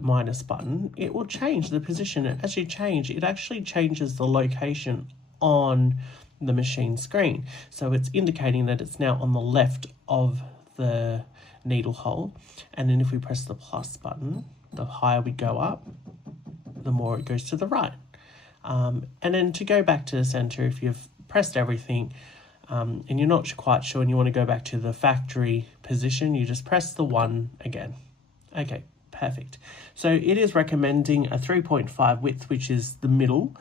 minus button, it will change the position. As you change, it actually changes the location on the machine screen. So it's indicating that it's now on the left of the needle hole. And then if we press the plus button, the higher we go up, the more it goes to the right. And then to go back to the center, if you've pressed everything and you're not quite sure and you want to go back to the factory position, you just press the 1 again. Okay, perfect. So it is recommending a 3.5 width, which is the middle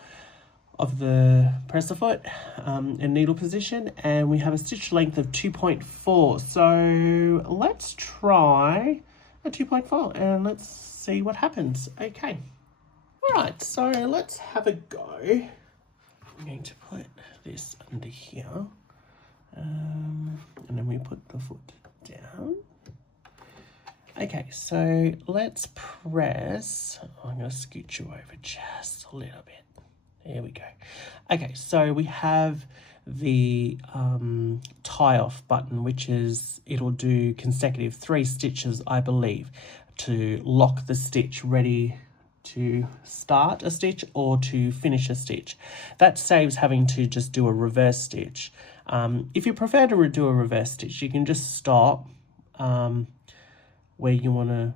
of the presser foot and needle position, and we have a stitch length of 2.4. So let's try a 2.4 and let's see what happens. Okay. All right, so let's have a go. I'm going to put this under here, and then we put the foot down. Okay, so let's press, I'm going to scoot you over just a little bit. There we go. Okay, so we have the tie off button, which is, it'll do consecutive 3 stitches, I believe, to lock the stitch ready to start a stitch or to finish a stitch. That saves having to just do a reverse stitch. If you prefer to do a reverse stitch, you can just stop where you want to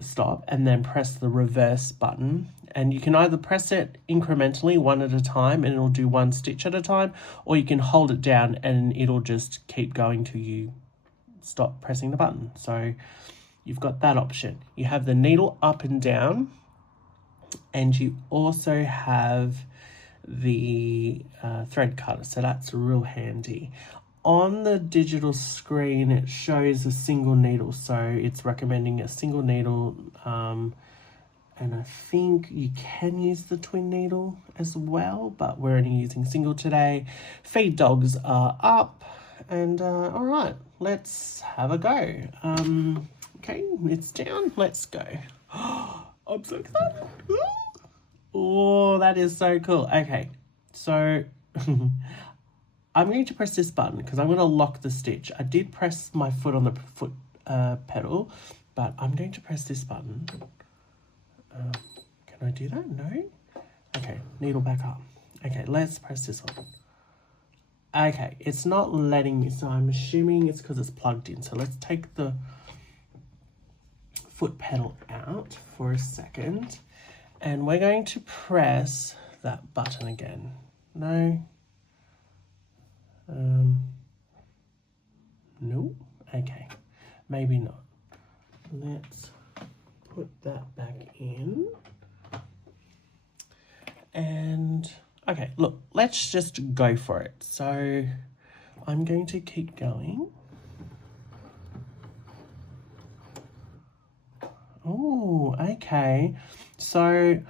stop, and then press the reverse button. And you can either press it incrementally, one at a time, and it'll do one stitch at a time, or you can hold it down and it'll just keep going till you stop pressing the button. So you've got that option. You have the needle up and down, and you also have the thread cutter, so that's real handy. On the digital screen it shows a single needle, so it's recommending a single needle, and I think you can use the twin needle as well, but we're only using single today. Feed dogs are up, and all right, let's have a go. Okay, it's down, let's go. I'm so excited. Oh, that is so cool. Okay, so I'm going to press this button because I'm going to lock the stitch. I did press my foot on the foot pedal, but I'm going to press this button. Can I do that? No? Okay, needle back up. Okay, let's press this one. Okay, it's not letting me, so I'm assuming it's because it's plugged in. So let's take the foot pedal out for a second, and we're going to press that button again. No? No? Okay, maybe not. Let's put that back in. And okay, look, let's just go for it. So I'm going to keep going. Oh, okay. So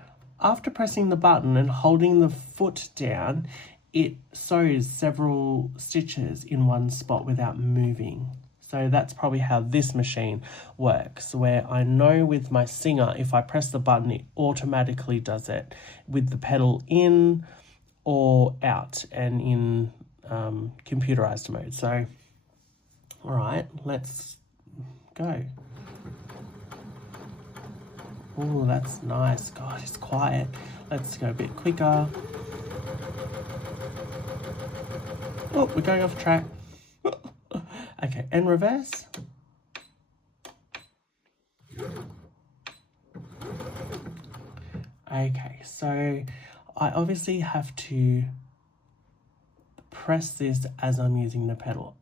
after pressing the button and holding the foot down, it sews several stitches in one spot without moving. So that's probably how this machine works, where I know with my Singer, if I press the button, it automatically does it with the pedal in or out and in computerized mode. So, all right, let's go. Oh, that's nice. God, it's quiet. Let's go a bit quicker. Oh, we're going off track. Okay, and reverse. Okay, so I obviously have to press this as I'm using the pedal.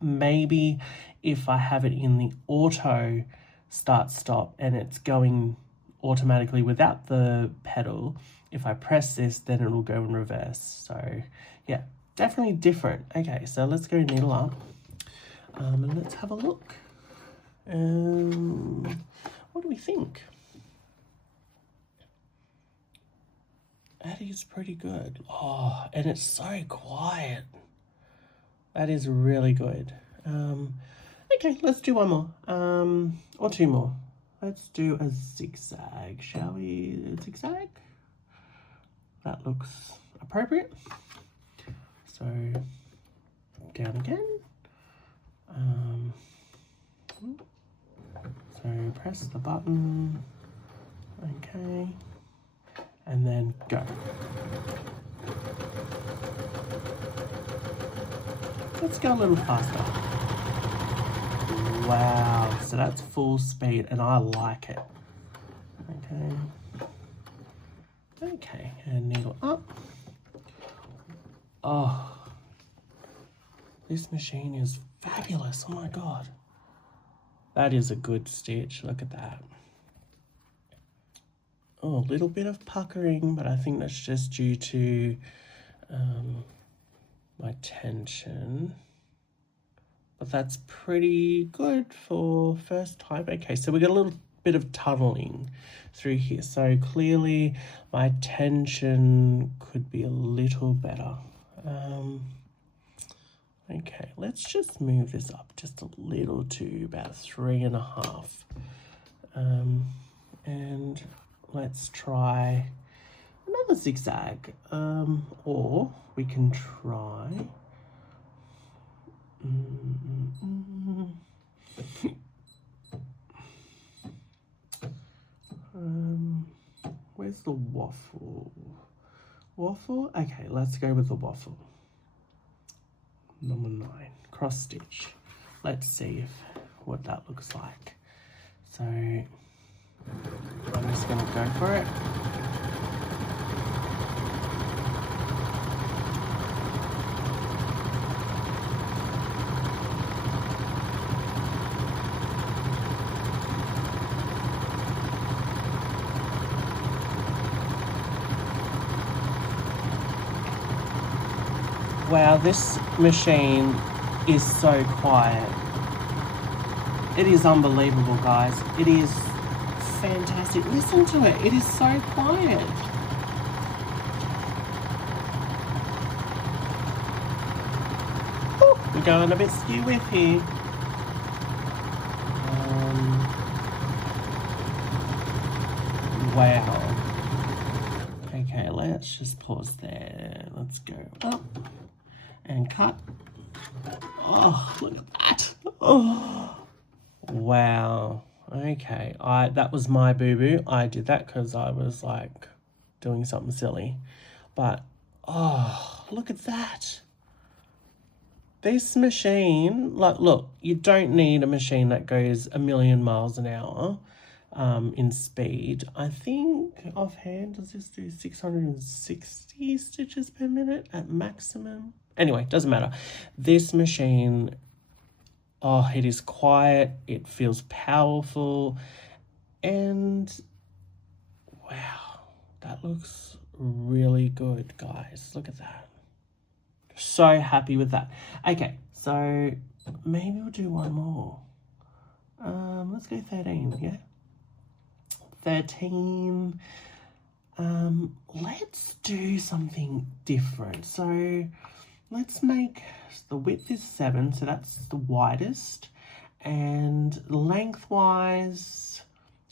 Maybe if I have it in the auto start stop and it's going automatically without the pedal, if I press this, then it'll go in reverse. So yeah, definitely different. Okay, so let's go needle up. And let's have a look. What do we think? That is pretty good. Oh, and it's so quiet. That is really good. Okay, let's do one more. Or two more. Let's do a zigzag, shall we? A zigzag? That looks appropriate. So, down again. So press the button, okay, and then go. Let's go a little faster. Wow, so that's full speed and I like it. Okay. Okay, and needle up. Oh, this machine is fabulous. Oh my God. That is a good stitch. Look at that. Oh, a little bit of puckering, but I think that's just due to my tension. But that's pretty good for first time. Okay, so we got a little bit of tunneling through here. So clearly my tension could be a little better. Okay, let's just move this up just a little to about 3.5. And let's try another zigzag. Or we can try... where's the waffle? Waffle? Okay, let's go with the waffle. Number 9, cross stitch. Let's see if what that looks like. So I'm just gonna go for it. Wow, this machine is so quiet. It is unbelievable, guys. It is fantastic. Listen to it. It is so quiet. Ooh, we're going a bit skew with here. Wow. Okay, let's just pause there. Let's go up and cut. Oh, look at that. Oh, wow. Okay, that was my boo-boo. I did that because I was like doing something silly. But, oh, look at that. This machine, like, look, you don't need a machine that goes 1,000,000 miles an hour in speed. I think offhand, does this do 660 stitches per minute at maximum? Anyway, doesn't matter. This machine, oh, it is quiet, it feels powerful, and wow, that looks really good, guys. Look at that. So happy with that. Okay, so maybe we'll do one more. Let's go 13, yeah? 13. Let's do something different. So let's make the width is 7, so that's the widest, and lengthwise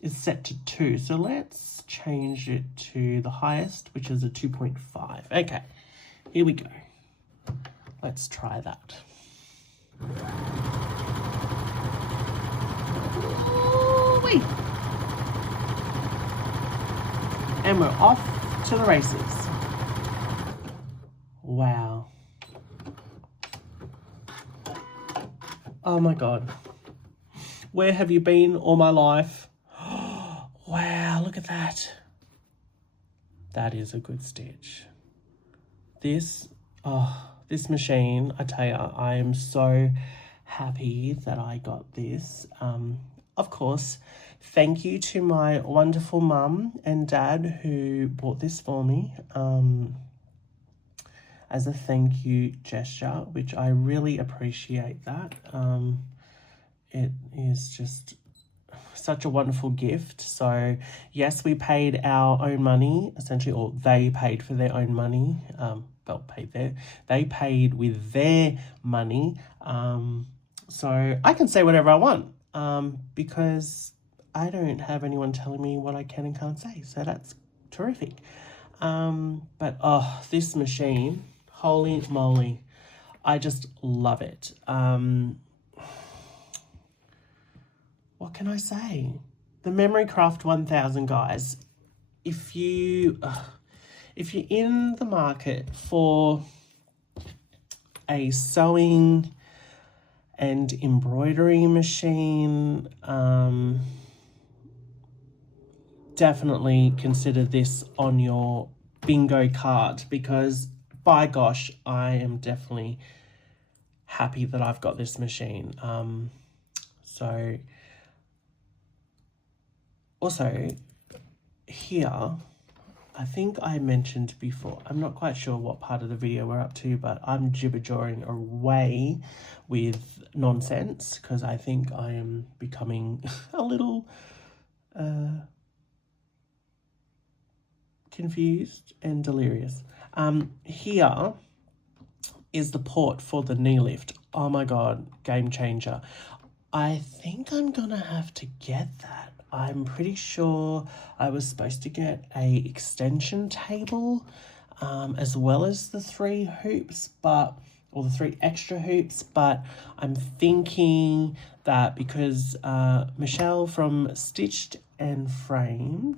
is set to 2. So let's change it to the highest, which is a 2.5. Okay, here we go. Let's try that. Ooh-wee. And we're off to the races. Wow. Oh my God. Where have you been all my life? Wow, look at that. That is a good stitch. This machine, I tell you, I am so happy that I got this. Of course, thank you to my wonderful mum and dad who bought this for me as a thank you gesture, which I really appreciate that. It is just such a wonderful gift. So yes, we paid our own money, essentially, or they paid for their own money. They paid with their money. So I can say whatever I want because I don't have anyone telling me what I can and can't say. So that's terrific. But oh, this machine, holy moly, I just love it. What can I say? The Memory Craft1000, guys. If you're in the market for a sewing and embroidery machine, definitely consider this on your bingo card because by gosh, I am definitely happy that I've got this machine. So also here, I think I mentioned before, I'm not quite sure what part of the video we're up to, but I'm jibber-jawing away with nonsense because I think I am becoming a little confused and delirious. Here is the port for the knee lift. Oh my God, game changer. I think I'm gonna have to get that. I'm pretty sure I was supposed to get a extension table as well as the 3 hoops, or the 3 extra hoops, but I'm thinking that because Michelle from Stitch and Frame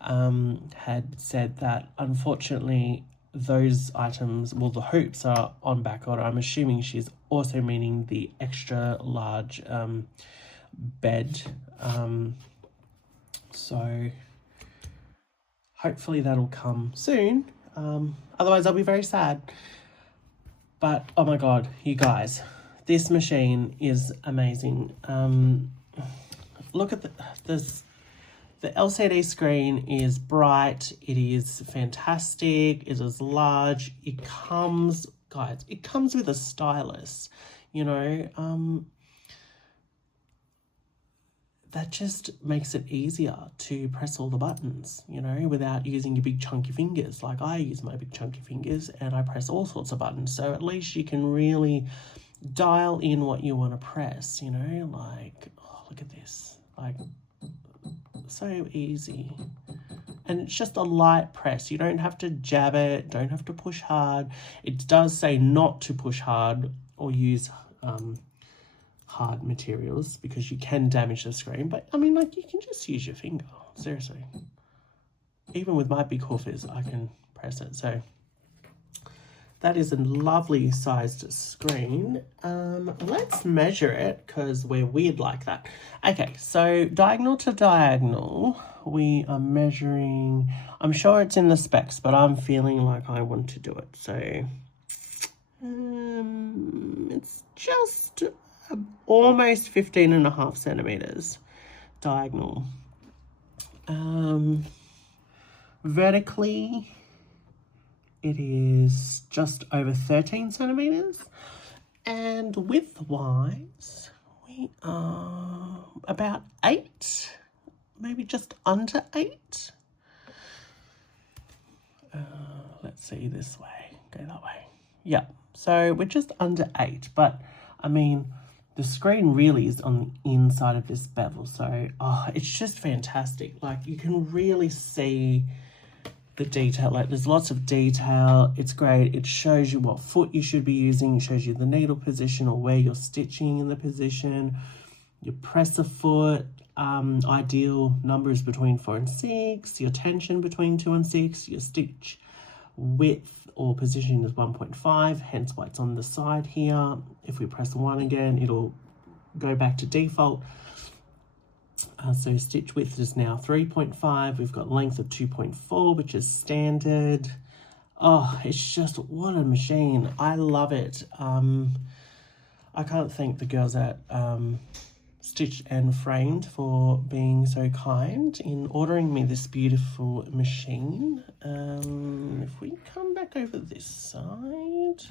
had said that unfortunately those items, well, the hoops are on back order. I'm assuming she's also meaning the extra large bed. So hopefully that'll come soon. Otherwise I'll be very sad. But oh my god, you guys, this machine is amazing. Look at the LCD screen is bright, it is fantastic, it is large, it comes, guys, it comes with a stylus, you know, that just makes it easier to press all the buttons, you know, without using your big chunky fingers. Like I use my big chunky fingers and I press all sorts of buttons, so at least you can really dial in what you want to press, you know, like, oh, look at this, like, so easy. And it's just a light press. You don't have to jab it, don't have to push hard. It does say not to push hard or use hard materials because you can damage the screen. But I mean, like, you can just use your finger, seriously. Even with my big hoofers, I can press it. So that is a lovely sized screen. Let's measure it because we're weird like that. Okay, so diagonal to diagonal, we are measuring, I'm sure it's in the specs, but I'm feeling like I want to do it. So it's just almost 15.5 centimeters diagonal. Vertically, it is just over 13 centimeters, and width-wise, we are about 8, maybe just under 8. Let's see, this way, go that way. Yeah, so we're just under 8, but I mean, the screen really is on the inside of this bevel, so it's just fantastic. Like, you can really see the detail, like there's lots of detail. It's great. It shows you what foot you should be using. It shows you the needle position or where you're stitching in the position. Your presser foot, ideal numbers between 4 and 6. Your tension between 2 and 6. Your stitch width or position is 1.5, hence why it's on the side here. If we press 1 again, it'll go back to default. So stitch width is now 3.5. We've got length of 2.4, which is standard. Oh, it's just, what a machine. I love it. I can't thank the girls at Stitched and Framed for being so kind in ordering me this beautiful machine. If we come back over this side,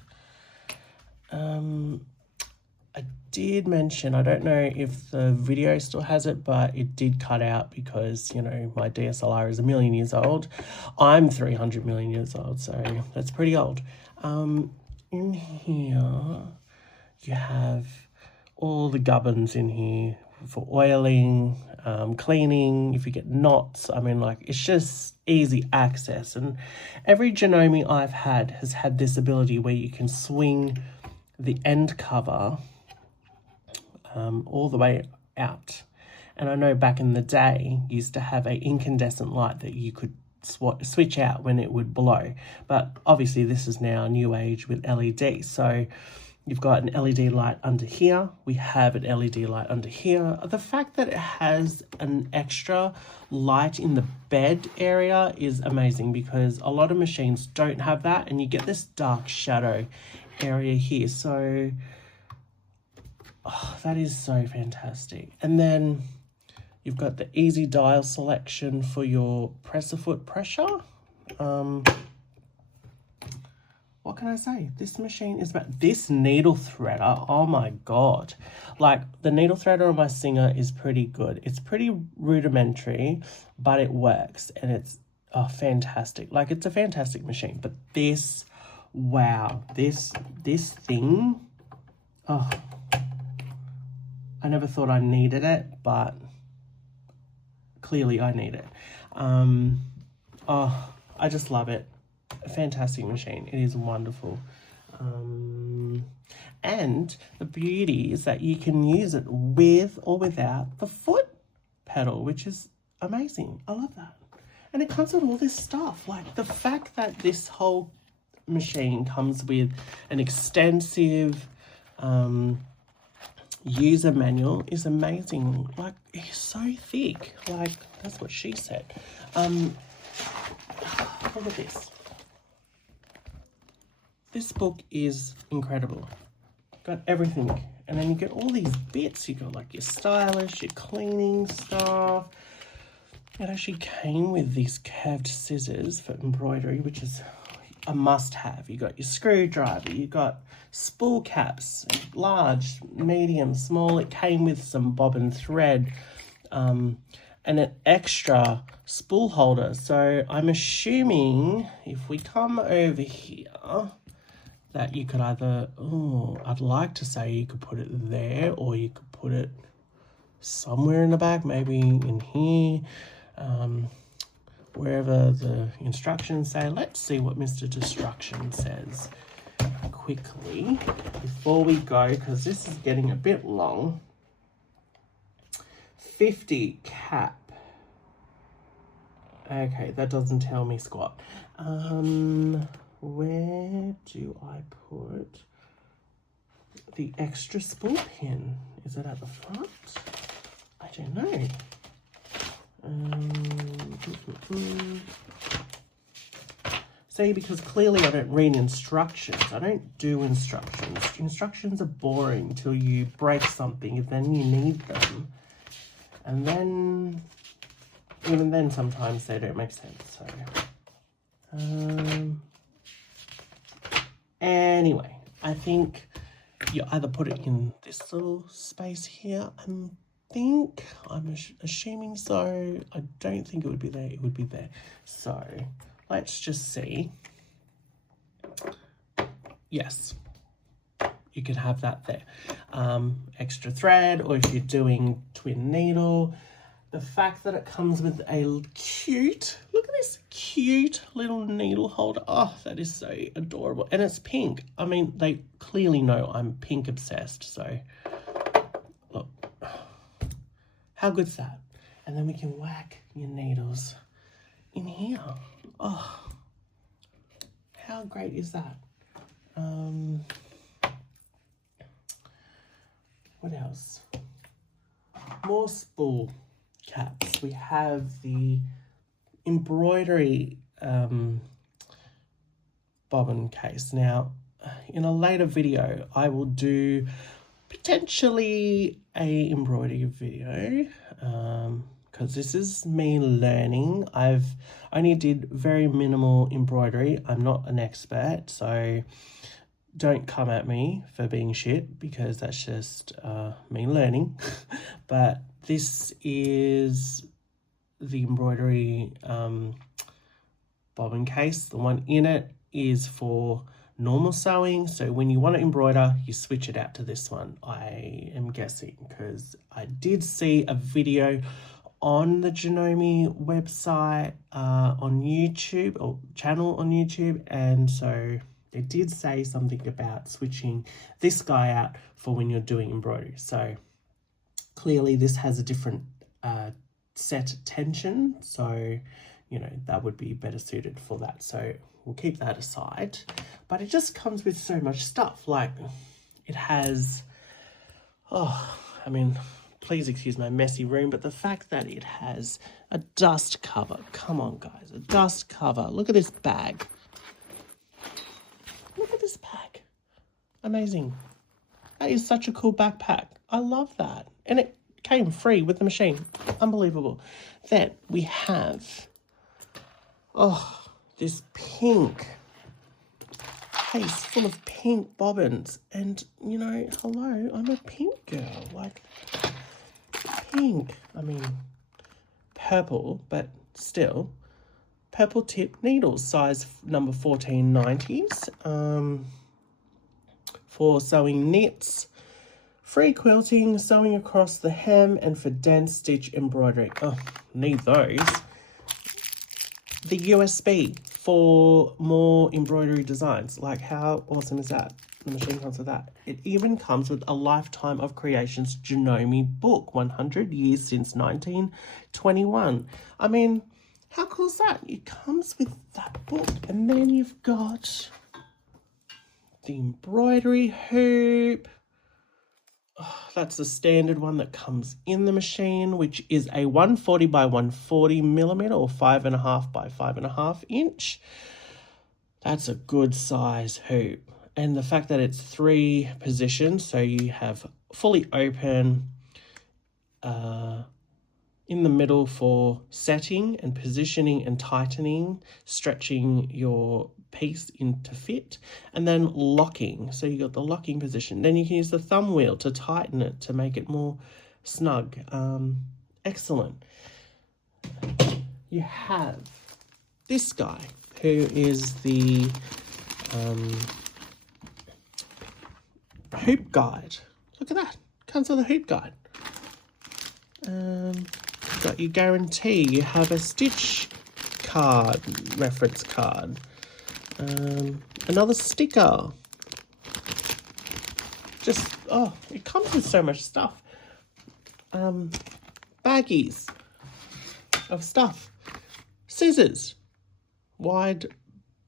I did mention, I don't know if the video still has it, but it did cut out because, you know, my DSLR is 1,000,000 years old. I'm 300 million years old, so that's pretty old. In here, you have all the gubbins in here for oiling, cleaning, if you get knots. I mean, like, it's just easy access. And every Janome I've had has had this ability where you can swing the end cover all the way out. And I know back in the day, you used to have an incandescent light that you could switch out when it would blow. But obviously this is now new age with LED. So you've got an LED light under here. We have an LED light under here. The fact that it has an extra light in the bed area is amazing because a lot of machines don't have that, and you get this dark shadow area here. So that is so fantastic. And then you've got the easy dial selection for your presser foot pressure. What can I say? This machine is about, this needle threader, oh my god. Like, the needle threader on my Singer is pretty good. It's pretty rudimentary, but it works, and it's fantastic. Like, it's a fantastic machine. But this, wow, this thing, I never thought I needed it, but clearly I need it. I just love it. A fantastic machine. It is wonderful. And the beauty is that you can use it with or without the foot pedal, which is amazing. I love that. And it comes with all this stuff. Like, the fact that this whole machine comes with an extensive user manual is amazing. Like, it's so thick. Like, that's what she said. Look at this. This book is incredible. Got everything. And then you get all these bits. You got like your stylus, your cleaning stuff. It actually came with these curved scissors for embroidery, which is a must-have. You got your screwdriver, you got spool caps, large, medium, small. It came with some bobbin thread and an extra spool holder. So I'm assuming if we come over here, that you could either, I'd like to say you could put it there, or you could put it somewhere in the back, maybe in here, wherever the instructions say. Let's see what Mr. Destruction says quickly before we go, because this is getting a bit long. 50 cap. Okay, that doesn't tell me squat. Where do I put the extra spool pin? Is it at the front? I don't know. See, because clearly I don't read instructions. I don't do instructions. Instructions are boring till you break something, and then you need them. And then, even then, sometimes they don't make sense. So, anyway, I think you either put it in this little space here. I'm assuming so. I don't think it would be there. It would be there. So let's just see. Yes, you could have that there. Extra thread, or if you're doing twin needle. The fact that it comes with a cute, look at this cute little needle holder. Oh, that is so adorable. And it's pink. I mean, they clearly know I'm pink obsessed. So, look. How good's that? And then we can whack your needles in here. Oh, how great is that? What else? More spool caps. We have the embroidery bobbin case. Now, in a later video, I will do potentially a embroidery video, because this is me learning. I've only did very minimal embroidery. I'm not an expert, so don't come at me for being shit, because that's just me learning. But this is the embroidery bobbin case. The one in it is for normal sewing, so when you want to embroider, you switch it out to this one. I am guessing, because I did see a video on the JANOME website on YouTube, or channel on YouTube, and so they did say something about switching this guy out for when you're doing embroidery. So clearly this has a different set tension, so you know that would be better suited for that. So we'll keep that aside. But it just comes with so much stuff. Like, it has, I mean, please excuse my messy room, but the fact that it has a dust cover. Come on, guys, a dust cover. Look at this bag. Look at this bag. Amazing. That is such a cool backpack. I love that. And it came free with the machine. Unbelievable. Then we have, this pink case full of pink bobbins. And, you know, hello, I'm a pink girl. Like, pink. I mean, purple, but still. Purple tip needles, size number 1490s. For sewing knits, free quilting, sewing across the hem, and for dense stitch embroidery. Oh, need those. The USB for more embroidery designs. Like, how awesome is that? The machine comes with that. It even comes with a Lifetime of Creations JANOME book, 100 years since 1921. I mean, how cool is that? It comes with that book. And then you've got the embroidery hoop. That's the standard one that comes in the machine, which is a 140 by 140 millimeter or 5.5 by 5.5 inch. That's a good size hoop. And the fact that it's 3 positions, so you have fully open in the middle for setting and positioning and tightening, stretching your piece into fit, and then locking. So you got the locking position. Then you can use the thumb wheel to tighten it to make it more snug. Excellent. You have this guy who is the hoop guide. Look at that. Comes with a hoop guide. Got your guarantee. You have a stitch card, reference card. Another sticker. Just, oh, it comes with so much stuff. Baggies of stuff. Scissors. Wide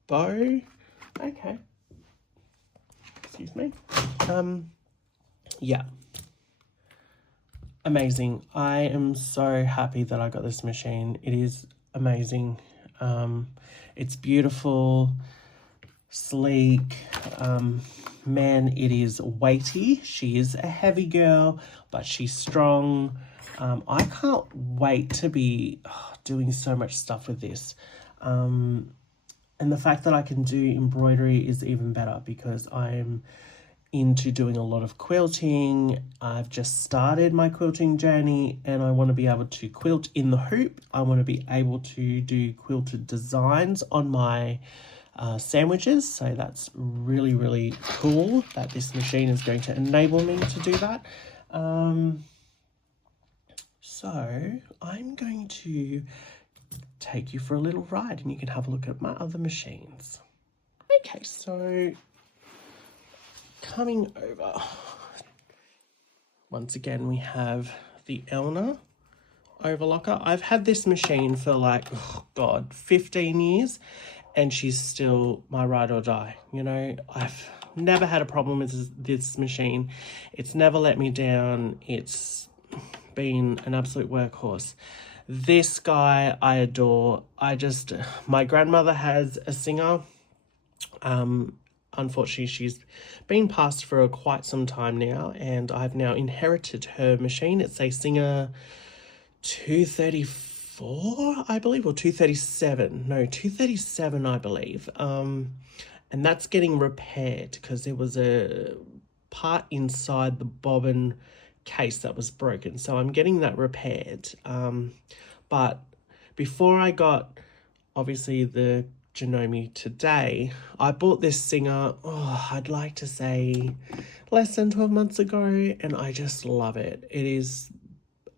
bow. Okay. Excuse me. Yeah. Amazing. I am so happy that I got this machine. It is amazing. It's beautiful, sleek. Man, it is weighty. She is a heavy girl, but she's strong. I can't wait to be doing so much stuff with this. And the fact that I can do embroidery is even better because I'm into doing a lot of quilting. I've just started my quilting journey and I want to be able to quilt in the hoop. I want to be able to do quilted designs on my sandwiches. So that's really, really cool that this machine is going to enable me to do that. So I'm going to take you for a little ride and you can have a look at my other machines. Okay, so coming over, once again, we have the Elna overlocker. I've had this machine for like, 15 years, and she's still my ride or die. You know, I've never had a problem with this machine. It's never let me down. It's been an absolute workhorse. This guy I adore. My grandmother has a Singer. Unfortunately, she's been passed for quite some time now, and I've now inherited her machine. It's a Singer 234, I believe, or 237. No, 237, I believe. And that's getting repaired because there was a part inside the bobbin case that was broken. So I'm getting that repaired. But before I got, obviously, the JANOME today, I bought this Singer, I'd like to say less than 12 months ago, and I just love it. It is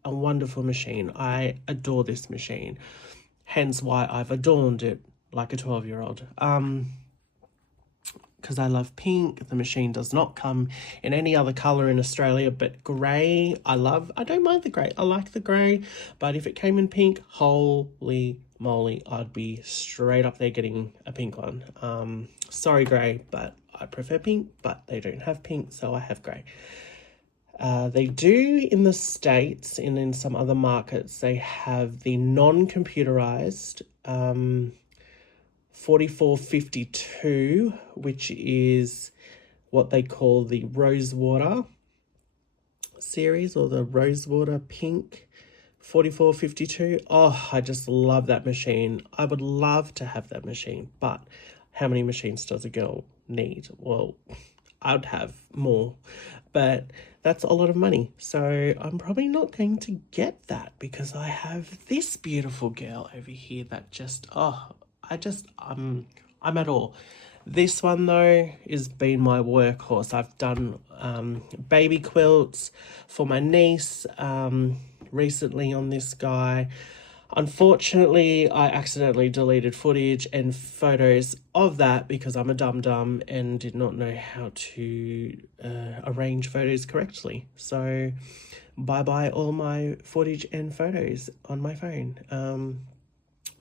a wonderful machine. I adore this machine, hence why I've adorned it like a 12-year-old. Because I love pink. The machine does not come in any other colour in Australia but grey. I don't mind the grey. I like the grey, but if it came in pink, holy moly, I'd be straight up there getting a pink one. Sorry, grey, but I prefer pink, but they don't have pink, so I have grey. They do in the States and in some other markets, they have the non-computerized 4452, which is what they call the Rosewater series, or the Rosewater Pink 4452. Oh, I just love that machine. I would love to have that machine, but how many machines does a girl need? Well, I'd have more, but that's a lot of money. So I'm probably not going to get that because I have this beautiful girl over here that just, I'm at all. This one though has been my workhorse. I've done baby quilts for my niece recently on this guy. Unfortunately, I accidentally deleted footage and photos of that because I'm a dum-dum and did not know how to arrange photos correctly. So bye-bye all my footage and photos on my phone.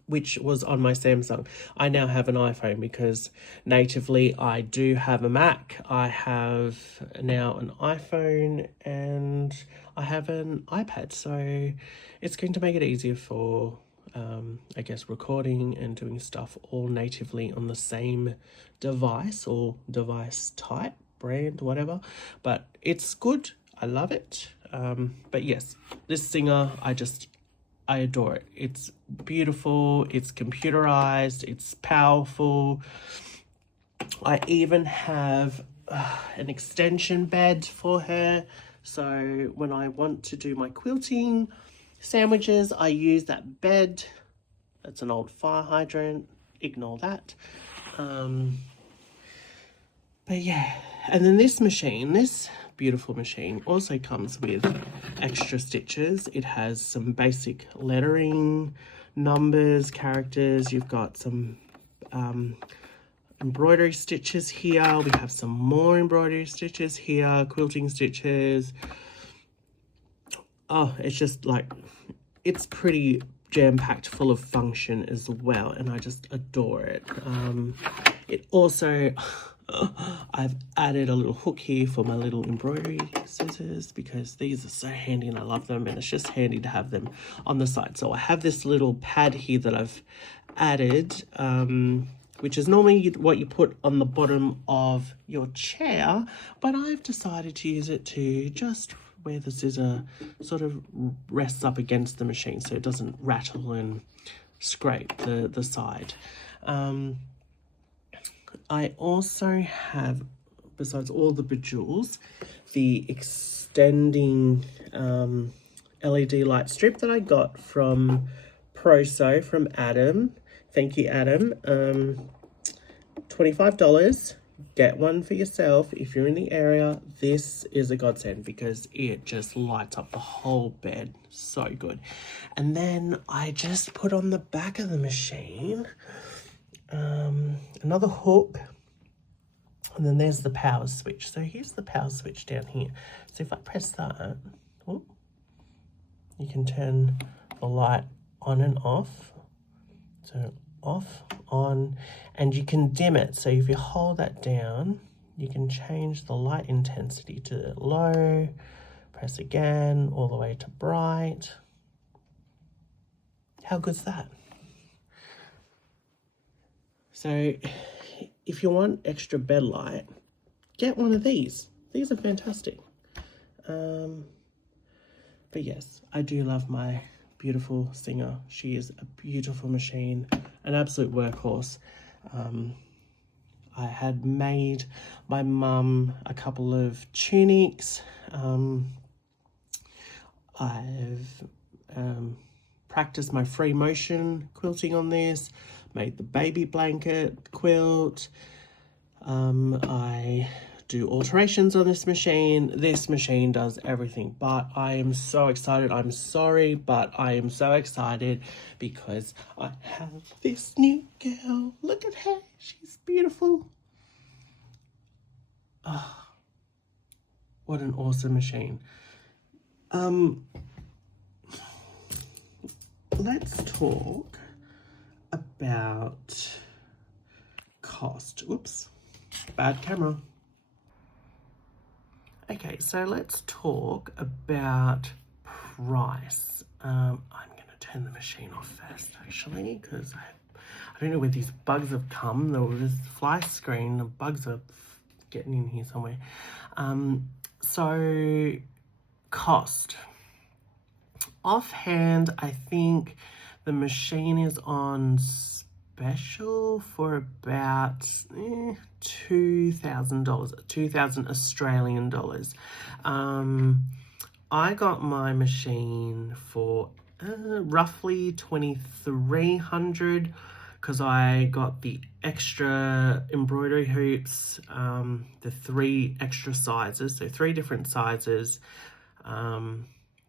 which was on my Samsung. I now have an iPhone because natively I do have a Mac. I have now an iPhone and I have an iPad. So it's going to make it easier for, I guess, recording and doing stuff all natively on the same device or device type, brand, whatever. But it's good. I love it. But yes, this Singer, I adore it. It's beautiful, it's computerized, it's powerful. I even have an extension bed for her. So when I want to do my quilting sandwiches, I use that bed. That's an old fire hydrant. Ignore that. But yeah, and then this machine, this beautiful machine also comes with extra stitches. It has some basic lettering, numbers, characters. You've got some embroidery stitches here. We have some more embroidery stitches here, quilting stitches. Oh, it's just like, it's pretty jam-packed full of function as well, and I just adore it. It also, I've added a little hook here for my little embroidery scissors because these are so handy and I love them, and it's just handy to have them on the side. So I have this little pad here that I've added, which is normally what you put on the bottom of your chair, but I've decided to use it to just where the scissor sort of rests up against the machine so it doesn't rattle and scrape the side. I also have, besides all the bejewels, the extending LED light strip that I got from ProSew from Adam. Thank you, Adam. $25. Get one for yourself if you're in the area. This is a godsend because it just lights up the whole bed. So good. And then I just put on the back of the machine another hook, and then there's the power switch. So here's the power switch down here. So if I press that, you can turn the light on and off. So off, on, and you can dim it. So if you hold that down, you can change the light intensity to low, press again, all the way to bright. How good's that? So if you want extra bed light, get one of these. These are fantastic. But yes, I do love my beautiful Singer. She is a beautiful machine, an absolute workhorse. I had made my mum a couple of tunics. I've practiced my free motion quilting on this, made the baby blanket quilt. I do alterations on this machine. This machine does everything, but I am so excited. I'm sorry, but I am so excited because I have this new girl. Look at her. She's beautiful. Oh, what an awesome machine. Let's talk about cost. Oops, bad camera. Okay, so let's talk about price. I'm going to turn the machine off first, actually, because I don't know where these bugs have come. There was this fly screen, the bugs are getting in here somewhere. So, cost. Offhand, I think the machine is on special for about $2,000, 2,000 Australian dollars. I got my machine for roughly 2,300 because I got the extra embroidery hoops, the 3 extra sizes, so 3 different sizes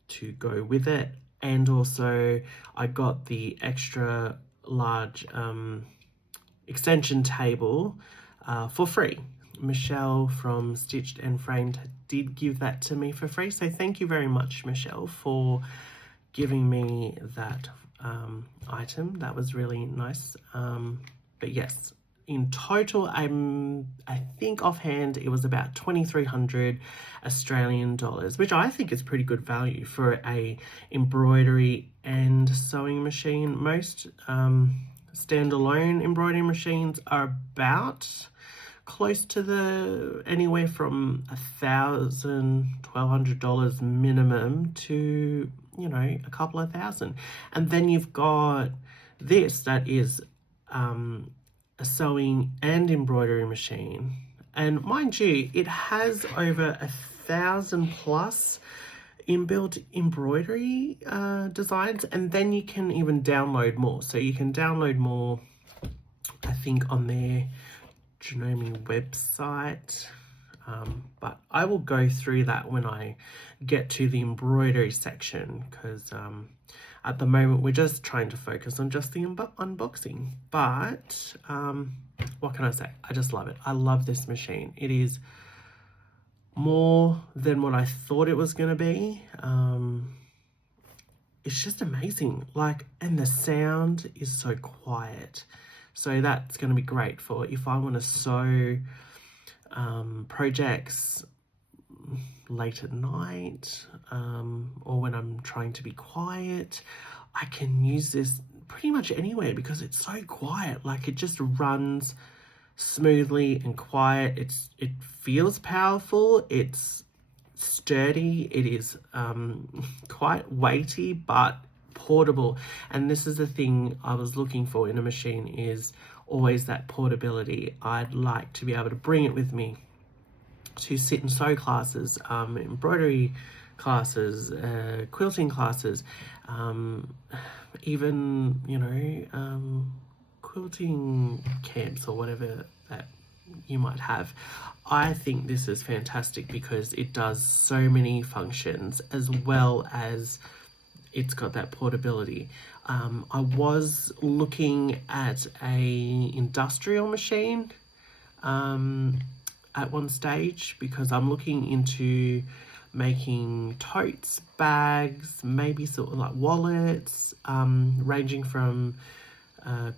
to go with it, and also I got the extra large extension table for free. Michelle from Stitched and Framed did give that to me for free, so thank you very much, Michelle, for giving me that item. That was really nice. But yes, in total, I think offhand it was about 2,300 Australian dollars, which I think is pretty good value for a embroidery and sewing machine. Most standalone embroidery machines are about close to the anywhere from $1,000, $1,200 minimum to, you know, a couple of thousand. And then you've got this that is a sewing and embroidery machine, and mind you, it has over 1,000 plus inbuilt embroidery designs, and then you can even download more. So you can download more, I think, on their JANOME website, but I will go through that when I get to the embroidery section, because at the moment we're just trying to focus on just the unboxing. But what can I say? I just love it. I love this machine. It is more than what I thought it was going to be. It's just amazing. Like, and the sound is so quiet. So that's going to be great for if I want to sew projects late at night, or when I'm trying to be quiet. I can use this pretty much anywhere because it's so quiet. Like, it just runs smoothly and quiet. It feels powerful. It's sturdy. It is quite weighty but portable, and this is the thing I was looking for in a machine, is always that portability. I'd like to be able to bring it with me to sit and sew classes, embroidery classes, quilting classes, even, you know, quilting camps or whatever that you might have. I think this is fantastic because it does so many functions, as well as it's got that portability. I was looking at a industrial machine at one stage, because I'm looking into making totes, bags, maybe sort of like wallets, ranging from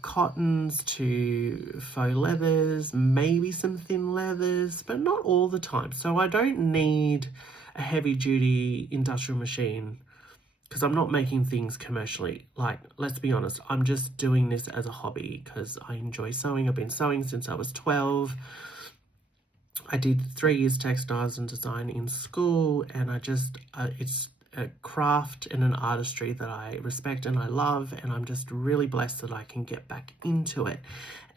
cottons to faux leathers, maybe some thin leathers, but not all the time. So I don't need a heavy duty industrial machine, because I'm not making things commercially. Like, let's be honest, I'm just doing this as a hobby because I enjoy sewing. I've been sewing since I was 12. I did 3 years textiles and design in school, and I just, it's a craft and an artistry that I respect and I love, and I'm just really blessed that I can get back into it.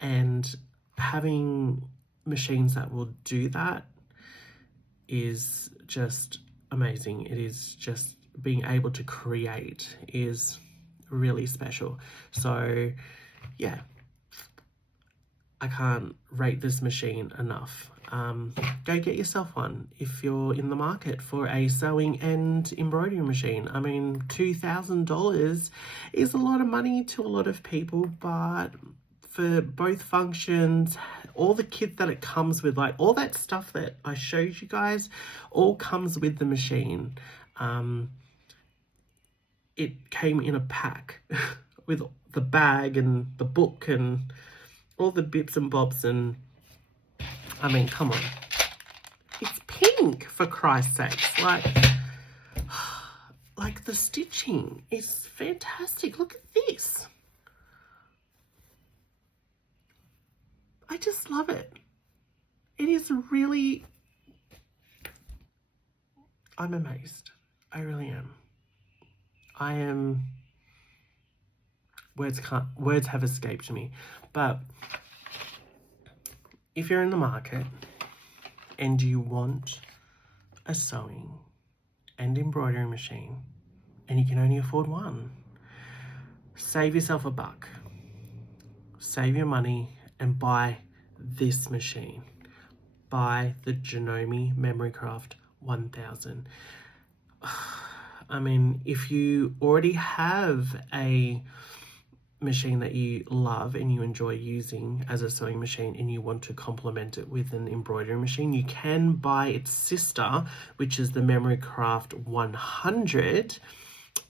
And having machines that will do that is just amazing. It is just, being able to create is really special. So yeah, I can't rate this machine enough. Go get yourself one if you're in the market for a sewing and embroidery machine. I mean, $2,000 is a lot of money to a lot of people, but for both functions, all the kit that it comes with, like all that stuff that I showed you guys, all comes with the machine. It came in a pack with the bag and the book and all the bits and bobs, and I mean, come on. It's pink, for Christ's sakes. Like the stitching is fantastic. Look at this. I just love it. It is really, I'm amazed. I really am. I am, words have escaped me. But if you're in the market and you want a sewing and embroidery machine and you can only afford one, save yourself a buck, save your money and buy this machine. Buy the JANOME Craft 1000. I mean, if you already have a machine that you love and you enjoy using as a sewing machine and you want to complement it with an embroidery machine, you can buy its sister, which is the Craft 100,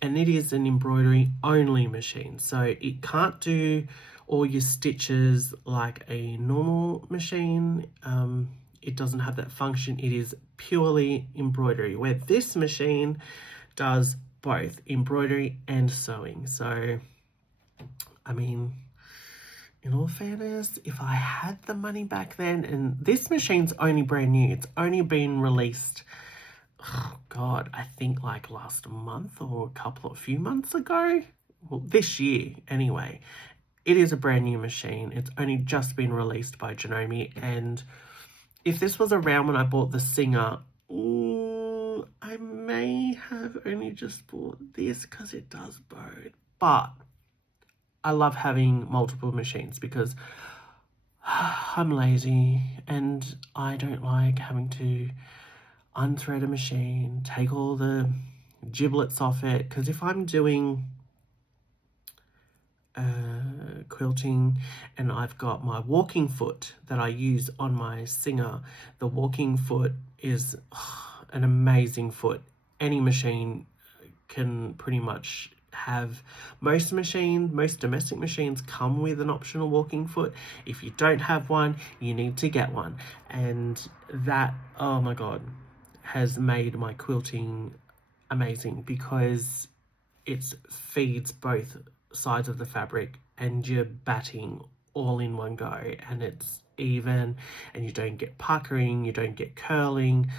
and it is an embroidery only machine. So it can't do all your stitches like a normal machine. It doesn't have that function. It is purely embroidery, where this machine does both embroidery and sewing. So, I mean, in all fairness, if I had the money back then, and this machine's only brand new, it's only been released, oh God, I think like last month or a few months ago. Well, this year anyway. It is a brand new machine. It's only just been released by JANOME, and if this was around when I bought the Singer, I may have only just bought this because it does both. But I love having multiple machines because I'm lazy and I don't like having to unthread a machine, take all the giblets off it. Because if I'm doing quilting and I've got my walking foot that I use on my Singer, the walking foot is an amazing foot. Any machine can pretty much have. Most domestic machines come with an optional walking foot. If you don't have one, you need to get one. And that, oh my God, has made my quilting amazing because it feeds both sides of the fabric and you're batting all in one go, and it's even, and you don't get puckering, you don't get curling.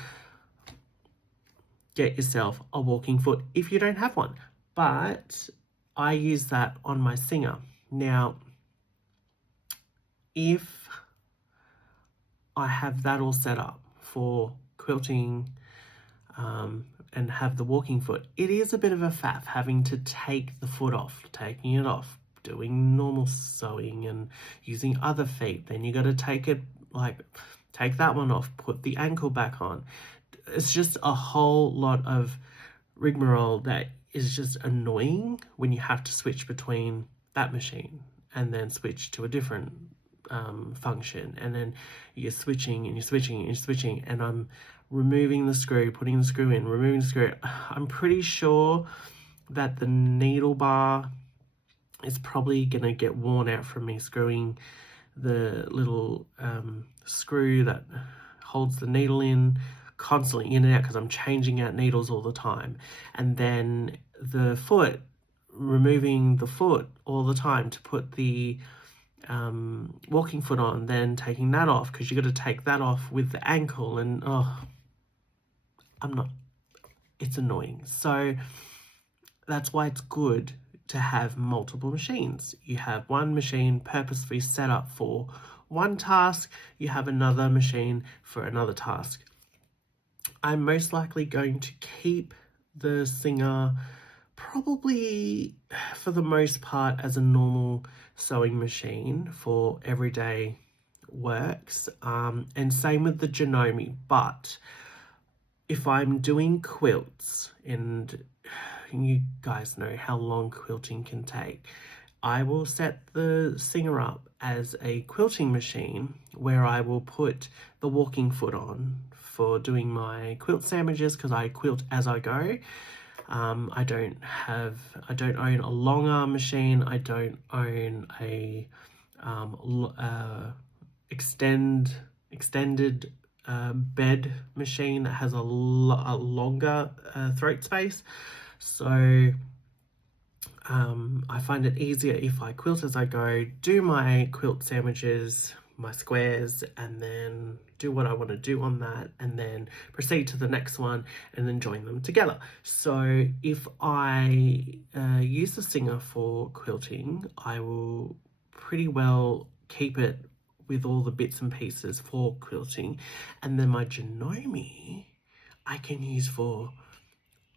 Get yourself a walking foot if you don't have one. But I use that on my Singer. Now, if I have that all set up for quilting and have the walking foot, it is a bit of a faff having to take the foot off, taking it off, doing normal sewing and using other feet. Then you got to take that one off, put the ankle back on. It's just a whole lot of rigmarole that is just annoying when you have to switch between that machine and then switch to a different function, and then you're switching and you're switching and you're switching, and I'm removing the screw, putting the screw in, removing the screw. I'm pretty sure that the needle bar is probably gonna get worn out from me screwing the little screw that holds the needle in constantly in and out, because I'm changing out needles all the time. And then the foot, removing the foot all the time to put the walking foot on, then taking that off because you got to take that off with the ankle, and it's annoying. So that's why it's good to have multiple machines. You have one machine purposely set up for one task, you have another machine for another task. I'm most likely going to keep the Singer probably for the most part as a normal sewing machine for everyday works, and same with the JANOME. But if I'm doing quilts, and you guys know how long quilting can take, I will set the Singer up as a quilting machine where I will put the walking foot on for doing my quilt sandwiches, because I quilt as I go. I don't own a long arm machine. I don't own a extended bed machine that has a longer throat space. So I find it easier if I quilt as I go, do my quilt sandwiches, my squares, and then do what I want to do on that, and then proceed to the next one and then join them together. So if I use the Singer for quilting, I will pretty well keep it with all the bits and pieces for quilting, and then my JANOME I can use for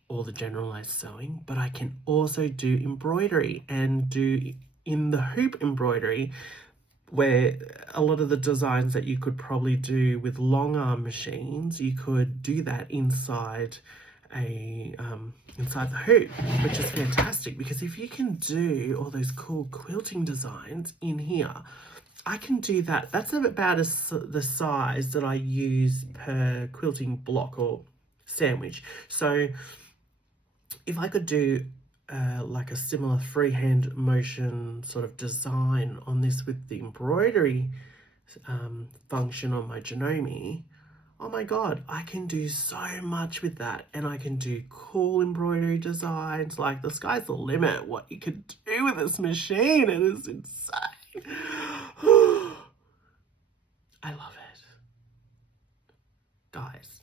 all the generalized sewing, but I can also do embroidery and do in the hoop embroidery, where a lot of the designs that you could probably do with long arm machines, you could do that inside inside the hoop, which is fantastic, because if you can do all those cool quilting designs in here, I can do that. That's about the size that I use per quilting block or sandwich. So if I could do like a similar freehand motion sort of design on this with the embroidery function on my Janome. Oh my god, I can do so much with that, and I can do cool embroidery designs. Like, the sky's the limit what you can do with this machine. It is insane. I love it. Guys,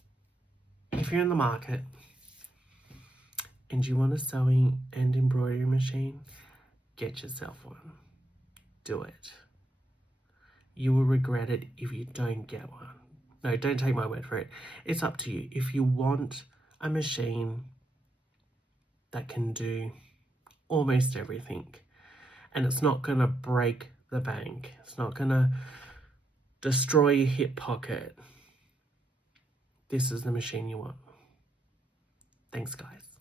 if you're in the market and you want a sewing and embroidery machine, get yourself one. Do it. You will regret it if you don't get one. No, don't take my word for it. It's up to you. If you want a machine that can do almost everything, and it's not going to break the bank, it's not going to destroy your hip pocket, this is the machine you want. Thanks, guys.